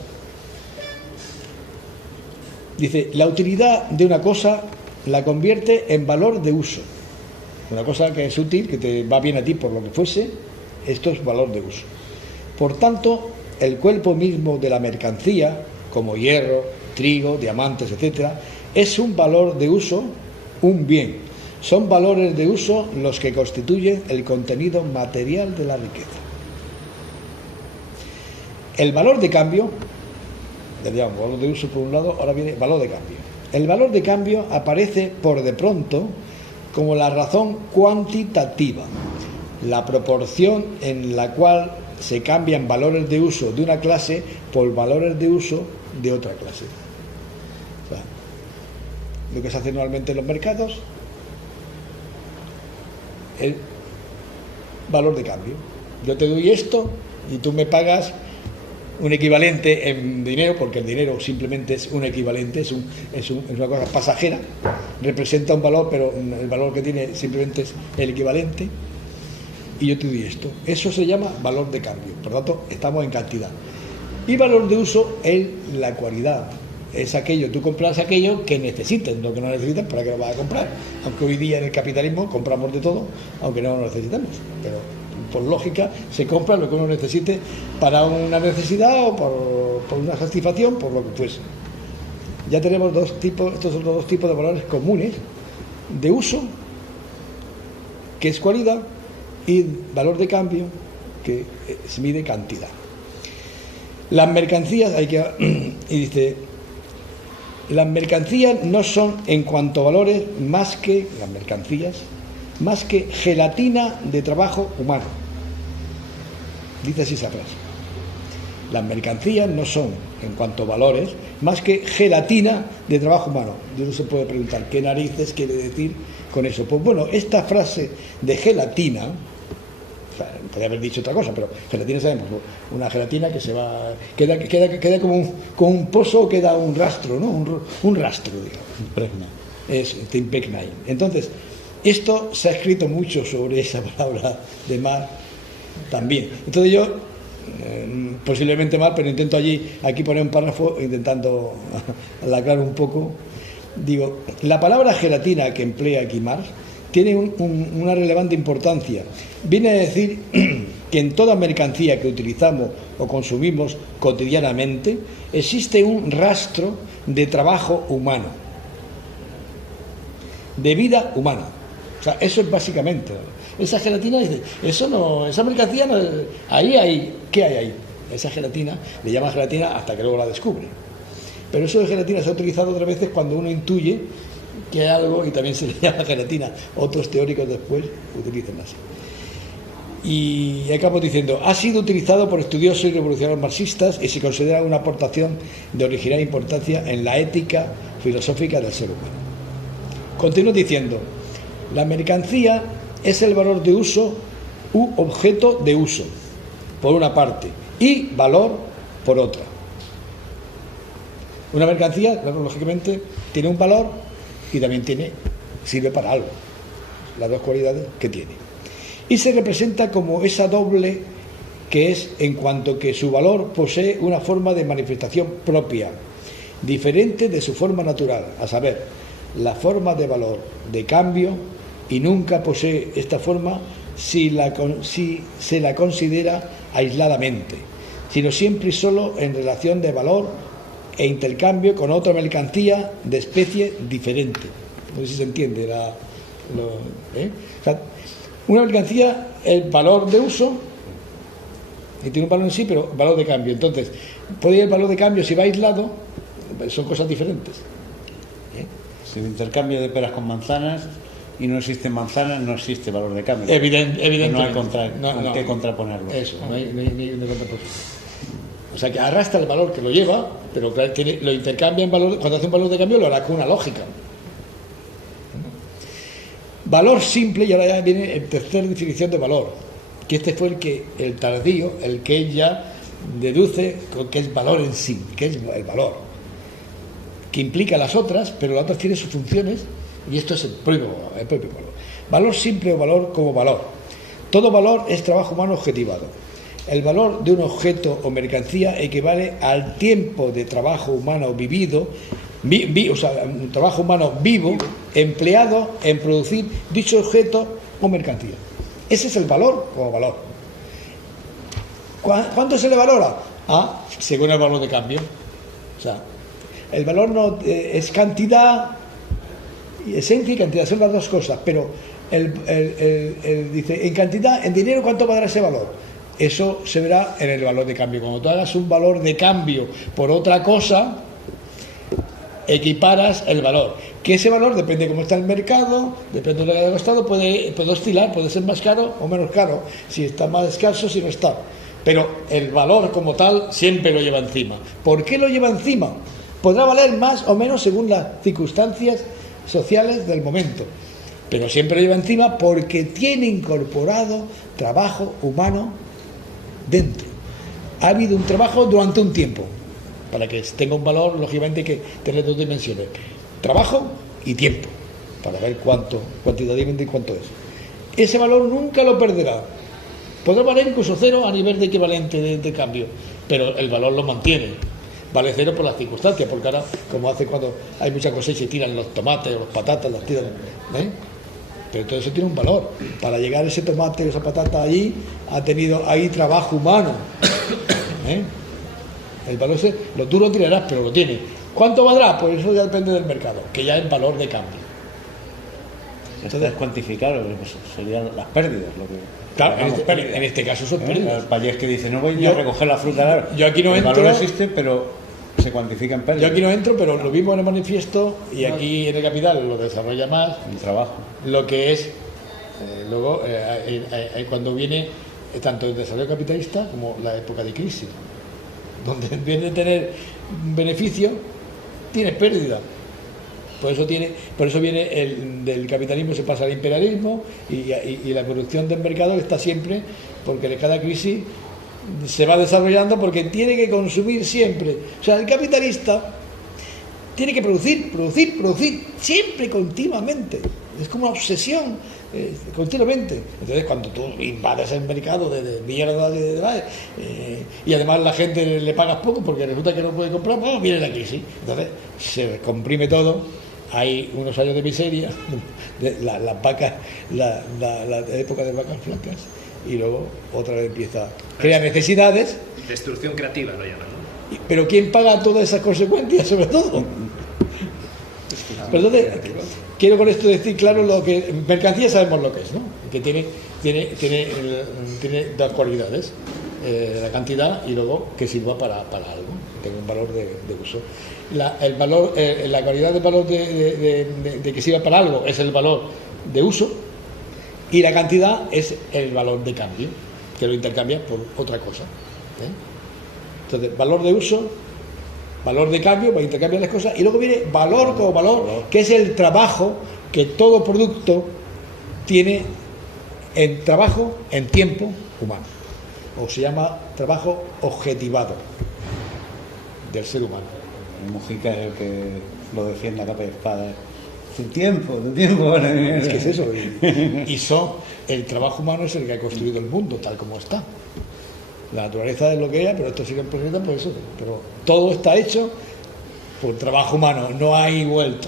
Dice, la utilidad de una cosa la convierte en valor de uso. Una cosa que es útil, que te va bien a ti por lo que fuese, esto es valor de uso. Por tanto, el cuerpo mismo de la mercancía, como hierro, trigo, diamantes, etcétera, es un valor de uso, un bien. Son valores de uso los que constituyen el contenido material de la riqueza. El valor de cambio, digamos, valor de uso por un lado, ahora viene valor de cambio. El valor de cambio aparece por de pronto como la razón cuantitativa, la proporción en la cual se cambian valores de uso de una clase por valores de uso de otra clase. O sea, lo que se hace normalmente en los mercados, el valor de cambio. Yo te doy esto y tú me pagas un equivalente en dinero, porque el dinero simplemente es un equivalente, es una cosa pasajera, representa un valor, pero el valor que tiene simplemente es el equivalente, y yo te doy esto. Eso se llama valor de cambio, por lo tanto estamos en cantidad. Y valor de uso es la cualidad, es aquello, tú compras aquello que necesites, no que no necesitas, ¿para qué lo vas a comprar? Aunque hoy día en el capitalismo compramos de todo, aunque no lo necesitamos, pero por lógica se compra lo que uno necesite para una necesidad o por una satisfacción, por lo que fuese. Ya tenemos estos son los dos tipos de valores comunes de uso, que es cualidad, y valor de cambio, que se mide cantidad. Las mercancías, y dice, las mercancías no son en cuanto a valores más que gelatina de trabajo humano. Dice así esa frase. Las mercancías no son, en cuanto a valores, más que gelatina de trabajo humano. Y uno se puede preguntar, ¿qué narices quiere decir con eso? Pues bueno, esta frase de gelatina, o sea, podría haber dicho otra cosa, pero gelatina sabemos, una gelatina que se va, queda como un pozo, queda un rastro, ¿no? Un rastro, digamos. Te impregna ahí. Entonces, esto se ha escrito mucho sobre esa palabra de mar también. Entonces yo, posiblemente mal, pero intento aquí poner un párrafo intentando alargar un poco. Digo, la palabra gelatina que emplea aquí Marx tiene una relevante importancia. Viene a decir que en toda mercancía que utilizamos o consumimos cotidianamente existe un rastro de trabajo humano, de vida humana. O sea, eso es básicamente. Esa gelatina dice, esa mercancía no, ¿qué hay ahí? Esa gelatina, le llaman gelatina hasta que luego la descubre. Pero eso de gelatina se ha utilizado otras veces cuando uno intuye que hay algo y también se le llama gelatina. Otros teóricos después utilizan así. Y acabo diciendo, ha sido utilizado por estudiosos y revolucionarios marxistas y se considera una aportación de original importancia en la ética filosófica del ser humano. Continúo diciendo, la mercancía es el valor de uso u objeto de uso, por una parte, y valor por otra. Una mercancía, claro, lógicamente, tiene un valor y también sirve para algo, las dos cualidades que tiene. Y se representa como esa doble que es en cuanto que su valor posee una forma de manifestación propia, diferente de su forma natural, a saber, la forma de valor de cambio, y nunca posee esta forma si se la considera aisladamente, sino siempre y solo en relación de valor e intercambio con otra mercancía de especie diferente. No sé si se entiende. O sea, una mercancía es valor de uso y tiene un valor en sí, pero valor de cambio. Entonces, puede ir el valor de cambio si va aislado, son cosas diferentes. Si intercambio de peras con manzanas y no existen manzanas, no existe valor de cambio. Evidentemente. No hay con qué contraponerlo. Eso, no hay contraposición. O sea, que arrastra el valor que lo lleva, pero lo intercambia en valor. Cuando hace un valor de cambio lo hará con una lógica. Valor simple, y ahora ya viene la tercera definición de valor, que este fue el tardío, el que ella deduce que es valor en sí, que es el valor, que implica las otras, pero las otras tienen sus funciones, y esto es el propio valor. Valor simple o valor como valor. Todo valor es trabajo humano objetivado. El valor de un objeto o mercancía equivale al tiempo de trabajo humano vivido, o sea, un trabajo humano vivo, empleado en producir dicho objeto o mercancía. Ese es el valor como valor. ¿Cuánto se le valora? Según el valor de cambio. O sea, el valor no es cantidad, esencia y cantidad, son las dos cosas, pero dice, en cantidad, en dinero, ¿cuánto valdrá ese valor? Eso se verá en el valor de cambio. Cuando tú hagas un valor de cambio por otra cosa, equiparas el valor. Que ese valor depende de cómo está el mercado, depende de lo que haya costado, puede oscilar, puede ser más caro o menos caro, si está más escaso, si no está. Pero el valor como tal siempre lo lleva encima. ¿Por qué lo lleva encima? Podrá valer más o menos según las circunstancias sociales del momento, pero siempre lo lleva encima porque tiene incorporado trabajo humano dentro. Ha habido un trabajo durante un tiempo. Para que tenga un valor, lógicamente hay que tener dos dimensiones: trabajo y tiempo, para ver cuantitativamente cuánto es. Ese valor nunca lo perderá. Podrá valer incluso cero a nivel de equivalente de cambio, pero el valor lo mantiene. Vale cero por las circunstancias, porque ahora, como hace cuando hay mucha cosecha y tiran los tomates o las patatas, las tiran, pero todo eso tiene un valor. Para llegar ese tomate o esa patata allí, ha tenido ahí trabajo humano. El valor lo tú lo tirarás, pero lo tiene. ¿Cuánto valdrá? Pues eso ya depende del mercado, que ya es valor de cambio. Entonces, cuantificar, pues serían las pérdidas. Lo que, claro, en este caso son pérdidas. El payés que dice, no voy a recoger la fruta. Yo aquí no entro. El valor existe, pero se cuantifica en pérdidas. Yo aquí no entro, pero lo mismo en el manifiesto, y aquí en el Capital lo desarrolla más. El trabajo. Lo que es, luego, cuando viene tanto el desarrollo capitalista como la época de crisis, donde en vez de tener beneficio, tiene pérdida. Por eso viene del capitalismo, se pasa al imperialismo, y la producción del mercado está siempre, porque de cada crisis se va desarrollando, porque tiene que consumir siempre. O sea, el capitalista tiene que producir siempre, continuamente. Es como una obsesión, continuamente. Entonces, cuando tú invades el mercado de mierda, y además la gente le pagas poco porque resulta que no puede comprar, pues viene la crisis. Entonces, se comprime todo. Hay unos años de miseria, las vacas, la época de vacas flacas, y luego otra vez empieza, crea necesidades. Destrucción creativa lo llaman, ¿no? Pero ¿quién paga todas esas consecuencias, sobre todo? Pero entonces, quiero con esto decir claro lo que mercancía sabemos lo que es, ¿no? Que tiene dos cualidades: la cantidad y luego que sirva para algo, tenga un valor de uso. La calidad del valor de que sirva para algo es el valor de uso, y la cantidad es el valor de cambio, que lo intercambias por otra cosa. Entonces, valor de uso, valor de cambio, para intercambiar las cosas, y luego viene valor como valor, que es el trabajo que todo producto tiene en trabajo, en tiempo humano, o se llama trabajo objetivado del ser humano. Mujica es el que lo defiende a capa y espada. Tu tiempo. Es que es eso. El trabajo humano es el que ha construido el mundo tal como está. La naturaleza es lo que era, pero esto sigue en planeta por eso. Pero todo está hecho por trabajo humano, no hay vuelta.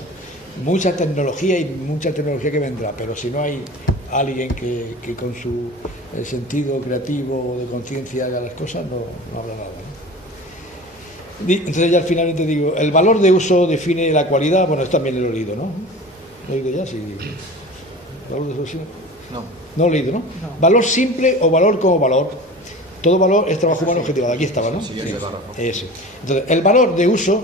Mucha tecnología que vendrá, pero si no hay alguien que con su sentido creativo o de conciencia haga las cosas, no habrá nada, ¿no? Entonces ya finalmente digo, el valor de uso define la cualidad. Bueno, esto también lo he leído, ¿no? ¿Lo he leído ya? Sí. ¿Valor de uso? No. No lo he leído, ¿no? Valor simple o valor como valor. Todo valor es trabajo humano objetivado. Aquí estaba, ¿no? Sí. Ese. Entonces, el valor de uso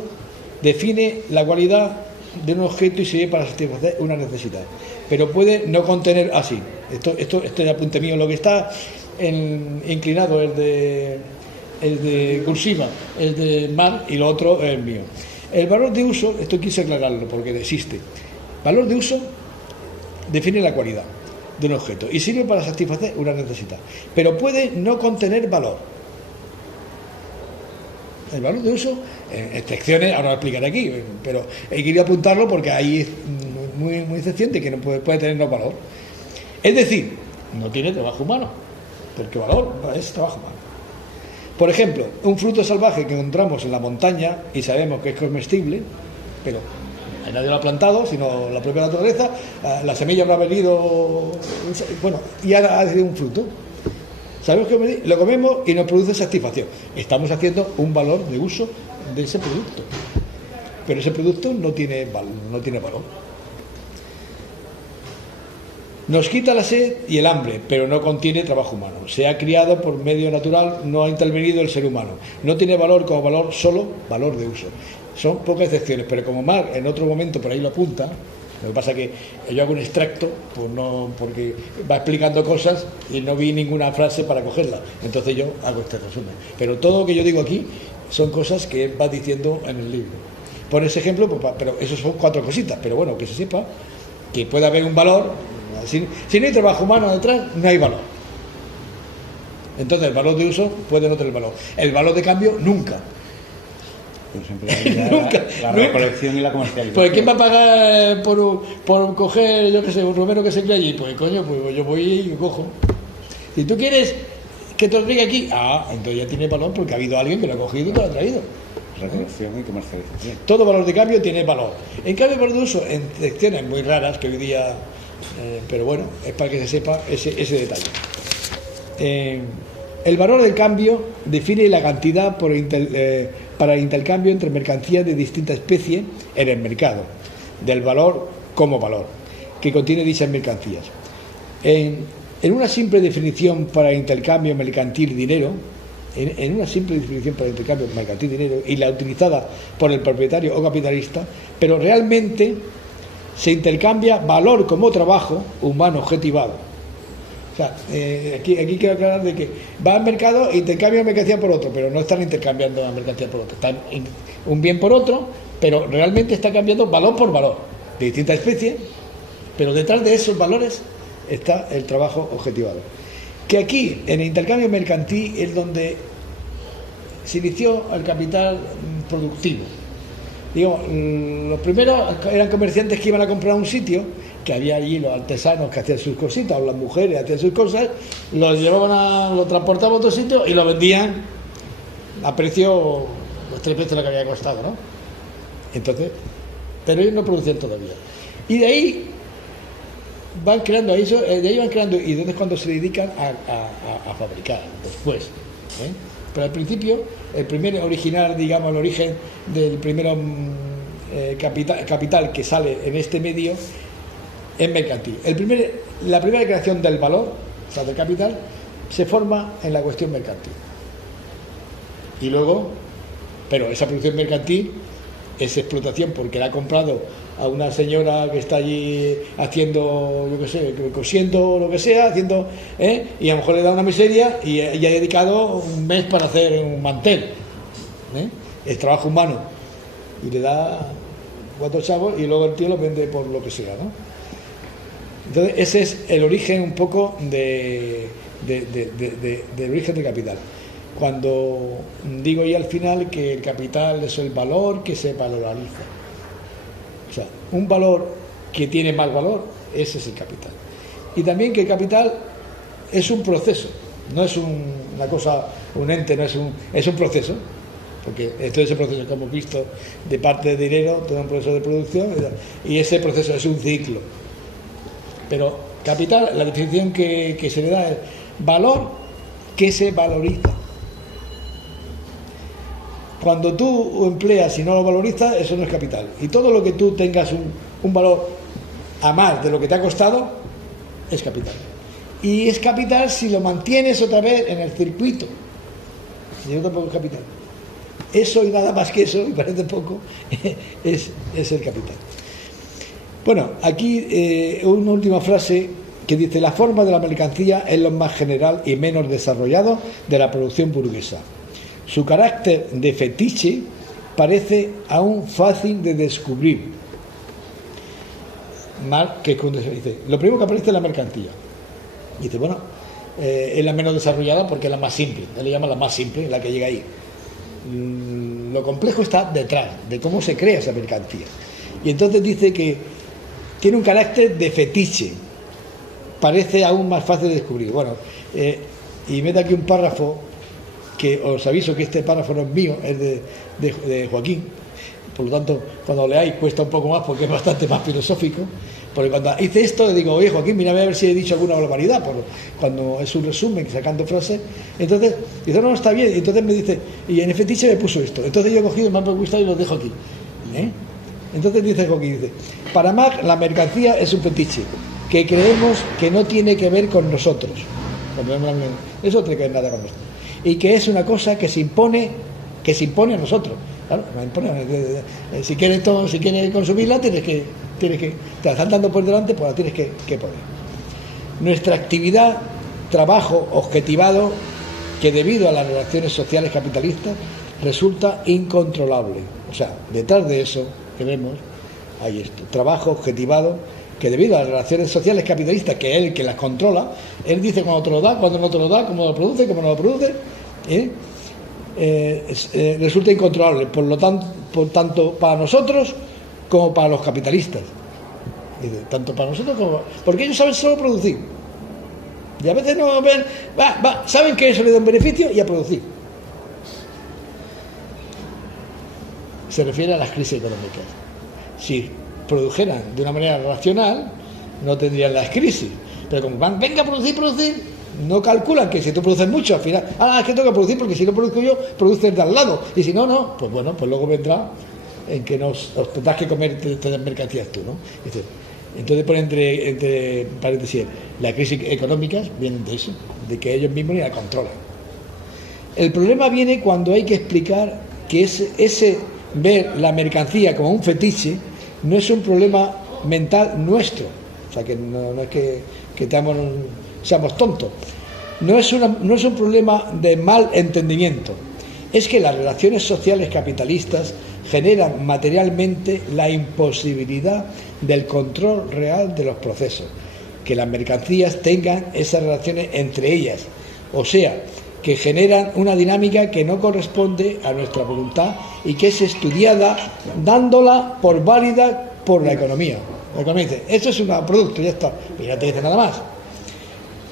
define la cualidad de un objeto y sirve para satisfacer una necesidad. Pero puede no contener así. Esto es el apunte mío. Lo que está inclinado es de cursiva, es de Mar, y lo otro es el mío. El valor de uso, esto quise aclararlo porque existe. Valor de uso define la cualidad de un objeto y sirve para satisfacer una necesidad, pero puede no contener valor. El valor de uso, excepciones, ahora lo explicaré aquí, pero hay que ir a apuntarlo porque ahí es muy excepcionante, que no puede tener no valor. Es decir, no tiene trabajo humano, porque valor es trabajo humano. Por ejemplo, un fruto salvaje que encontramos en la montaña y sabemos que es comestible, pero nadie lo ha plantado, sino la propia naturaleza, la semilla habrá venido, bueno, y ha sido un fruto. Sabemos que lo comemos y nos produce satisfacción. Estamos haciendo un valor de uso de ese producto, pero ese producto no tiene valor. Nos quita la sed y el hambre, pero no contiene trabajo humano. Se ha criado por medio natural, no ha intervenido el ser humano. No tiene valor como valor, solo valor de uso. Son pocas excepciones, pero como Marx en otro momento por ahí lo apunta, lo que pasa es que yo hago un extracto, pues no, porque va explicando cosas y no vi ninguna frase para cogerla. Entonces yo hago este resumen. Pero todo lo que yo digo aquí son cosas que él va diciendo en el libro. Por ese ejemplo, pues, pero esos son 4 cositas, pero bueno, que se sepa que puede haber un valor. Si no hay trabajo humano detrás, no hay valor. Entonces el valor de uso puede no tener valor. El valor de cambio, nunca. Pues siempre la recolección y la comercialización. Pues ¿quién va a pagar por coger, yo qué sé, un romero que se cría allí? Pues coño, pues yo voy y cojo. Si tú quieres que te lo traiga aquí, entonces ya tiene valor porque ha habido alguien que lo ha cogido y te lo ha traído. Recolección y comercialización. Todo valor de cambio tiene valor. En cambio, el valor de uso, en excepciones muy raras que hoy día... pero bueno, es para que se sepa ese detalle. El valor del cambio define la cantidad para el intercambio entre mercancías de distinta especie en el mercado, del valor como valor que contiene dichas mercancías. En una simple definición para intercambio mercantil dinero, y la utilizada por el propietario o capitalista, pero realmente se intercambia valor como trabajo humano objetivado. O sea, aquí quiero aclarar de que va al mercado e intercambia mercancía por otro, pero no están intercambiando la mercancía por otro. Están un bien por otro, pero realmente está cambiando valor por valor, de distintas especies, pero detrás de esos valores está el trabajo objetivado. Que aquí, en el intercambio mercantil, es donde se inició el capital productivo. Digo, los primeros eran comerciantes que iban a comprar un sitio, que había allí los artesanos que hacían sus cositas, o las mujeres hacían sus cosas, lo transportaban a otro sitio y lo vendían a precio, los 3 veces lo que había costado, ¿no? Entonces, pero ellos no producían todavía. Y de ahí van creando, y entonces cuando se dedican a fabricar después, pero al principio, el primer original, digamos, el origen del primer capital que sale en este medio es mercantil. La primera creación del valor, o sea, del capital, se forma en la cuestión mercantil. Y luego, pero esa producción mercantil es explotación porque la ha comprado a una señora que está allí haciendo, yo qué sé, cosiendo lo que sea, haciendo, y a lo mejor le da una miseria y ha dedicado un mes para hacer un mantel, es trabajo humano, y le da 4 chavos y luego el tío lo vende por lo que sea, ¿no? Entonces ese es el origen un poco del origen del capital. Cuando digo ya al final que el capital es el valor que se valoriza. O sea, un valor que tiene más valor, ese es el capital. Y también que el capital es un proceso, no es una cosa, un ente, no es un proceso, porque todo ese proceso que hemos visto de parte de dinero, todo un proceso de producción, y ese proceso es un ciclo. Pero capital, la definición que se le da es valor que se valoriza. Cuando tú empleas y no lo valorizas, eso no es capital. Y todo lo que tú tengas un valor a más de lo que te ha costado, es capital. Y es capital si lo mantienes otra vez en el circuito. Si no, tampoco es capital. Eso y nada más que eso, y parece poco, es el capital. Bueno, aquí una última frase que dice: la forma de la mercancía es lo más general y menos desarrollado de la producción burguesa. Su carácter de fetiche parece aún fácil de descubrir. Que es cuando se dice, lo primero que aparece es la mercancía. Dice, bueno, es la menos desarrollada porque es la más simple. Él le llama la más simple, la que llega ahí. Lo complejo está detrás de cómo se crea esa mercancía. Y entonces dice que tiene un carácter de fetiche. Parece aún más fácil de descubrir. Bueno, y mete aquí un párrafo que os aviso que este párrafo no es mío, es de Joaquín. Por lo tanto, cuando leáis cuesta un poco más porque es bastante más filosófico. Porque cuando hice esto, le digo, oye Joaquín, mira a ver si he dicho alguna barbaridad, cuando es un resumen, sacando frases. Entonces, dice, no, está bien. Entonces me dice, y en el fetiche me puso esto. Entonces yo he cogido, me han gustado y lo dejo aquí. Entonces dice Joaquín, dice, para Marx la mercancía es un fetiche que creemos que no tiene que ver con nosotros. Eso no tiene que ver nada con nosotros. Y que es una cosa que se impone a nosotros. Claro, no impone, si quieres consumirla, tienes que te la están dando por delante, pues la tienes que poner. Nuestra actividad, trabajo objetivado, que debido a las relaciones sociales capitalistas resulta incontrolable. O sea, detrás de eso que vemos hay esto, trabajo objetivado, que debido a las relaciones sociales capitalistas, que es el que las controla, él dice cuando te lo da, cuando no te lo da, cómo lo produce, cómo no lo produce, resulta incontrolable, por tanto para nosotros como para los capitalistas. Dice, tanto para nosotros como porque ellos saben solo producir. Y a veces no ven, saben que eso le da un beneficio y a producir. Se refiere a las crisis económicas. Si produjeran de una manera racional, no tendrían las crisis. Pero como van, venga a producir, no calculan que si tú produces mucho, al final, es que tengo que producir porque si no produzco yo, produces de al lado. Y si no, pues bueno, pues luego vendrá en que os tendrás que comer todas mercancías tú, ¿no? Entonces pone entre paréntesis, las crisis económicas vienen de eso, de que ellos mismos ni la controlan. El problema viene cuando hay que explicar que ese ver la mercancía como un fetiche no es un problema mental nuestro, o sea que no es que seamos tontos, no es un problema de mal entendimiento, es que las relaciones sociales capitalistas generan materialmente la imposibilidad del control real de los procesos, que las mercancías tengan esas relaciones entre ellas, o sea, que generan una dinámica que no corresponde a nuestra voluntad y que es estudiada dándola por válida por la economía. La economía dice, esto es un producto, ya está, y no te dice nada más.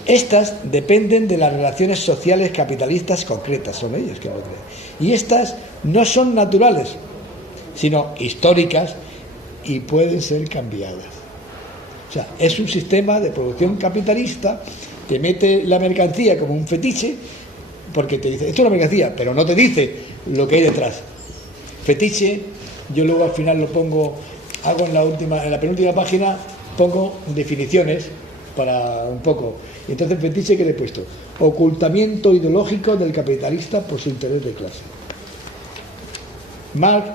Estas dependen de las relaciones sociales capitalistas concretas, son ellas que lo crean. Y estas no son naturales, sino históricas y pueden ser cambiadas. O sea, es un sistema de producción capitalista que mete la mercancía como un fetiche, porque te dice, esto es una mercancía, pero no te dice lo que hay detrás. Fetiche, yo luego al final lo pongo, hago en la penúltima página, pongo definiciones para un poco. Y entonces fetiche, ¿qué le he puesto? Ocultamiento ideológico del capitalista por su interés de clase. Marx,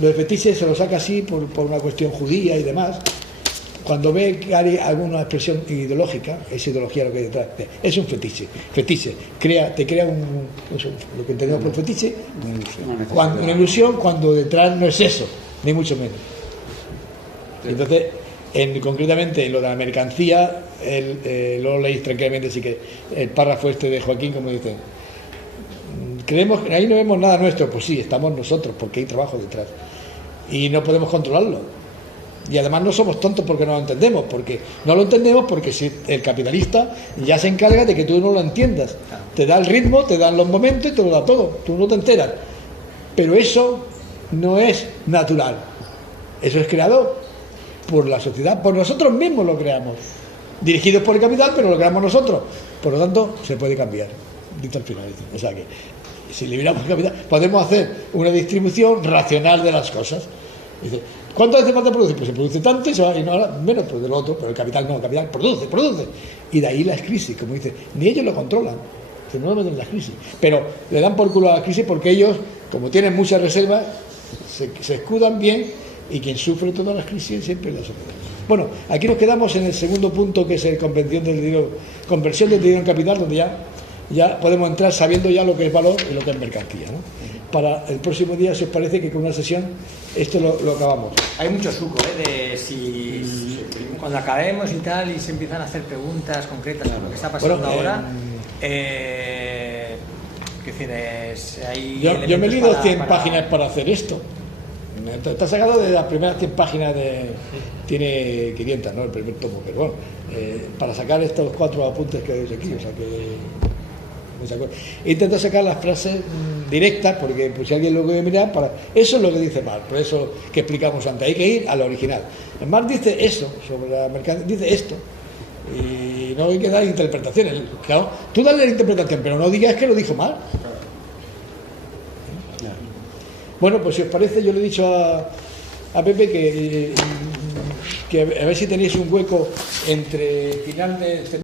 lo de fetiche se lo saca así por una cuestión judía y demás. Cuando ve que hay alguna expresión ideológica, esa ideología lo que hay detrás, es un fetiche. Fetiche, te crea lo que entendemos por fetiche, una ilusión cuando detrás no es eso, ni mucho menos. Entonces, concretamente lo de la mercancía, lo leéis tranquilamente, así que el párrafo este de Joaquín, como dice, creemos que ahí no vemos nada nuestro, pues sí, estamos nosotros, porque hay trabajo detrás. Y no podemos controlarlo. Y además no somos tontos porque no lo entendemos, porque si el capitalista ya se encarga de que tú no lo entiendas. Te da el ritmo, te dan los momentos y te lo da todo, tú no te enteras. Pero eso no es natural, eso es creado por la sociedad, por nosotros mismos lo creamos, dirigidos por el capital, pero lo creamos nosotros, por lo tanto se puede cambiar, dicho al final. O sea que si liberamos el capital podemos hacer una distribución racional de las cosas. Dice, ¿cuánto hace falta producir? Pues se produce tanto y se va, y no ahora menos pues del otro, pero el capital no, el capital produce. Y de ahí las crisis, como dice, ni ellos lo controlan, se no meten en las crisis, pero le dan por culo a la crisis porque ellos, como tienen muchas reservas, se escudan bien, y quien sufre todas las crisis siempre es la sociedad. Bueno, aquí nos quedamos en el segundo punto, que es el conversión del dinero en capital, donde ya podemos entrar sabiendo ya lo que es valor y lo que es mercancía, ¿no? Para el próximo día, si os parece que con una sesión esto lo acabamos. Hay mucho suco, de si cuando acabemos y tal y se empiezan a hacer preguntas concretas sobre lo que está pasando ahora. Yo me he leído 100 páginas para hacer esto. Está sacado de las primeras 100 páginas tiene 500, ¿no? El primer tomo, pero bueno, para sacar estos 4 apuntes que veis aquí, o sea que Intento sacar las frases directas, porque pues, si alguien lo quiere mirar, eso es lo que dice Marx, por eso que explicamos antes, hay que ir a lo original. Marx dice eso, sobre la mercancía, dice esto, y no hay que dar interpretaciones. Claro, tú dale la interpretación, pero no digas que lo dijo Marx. Bueno, pues si os parece, yo le he dicho a Pepe que a ver si tenéis un hueco entre final de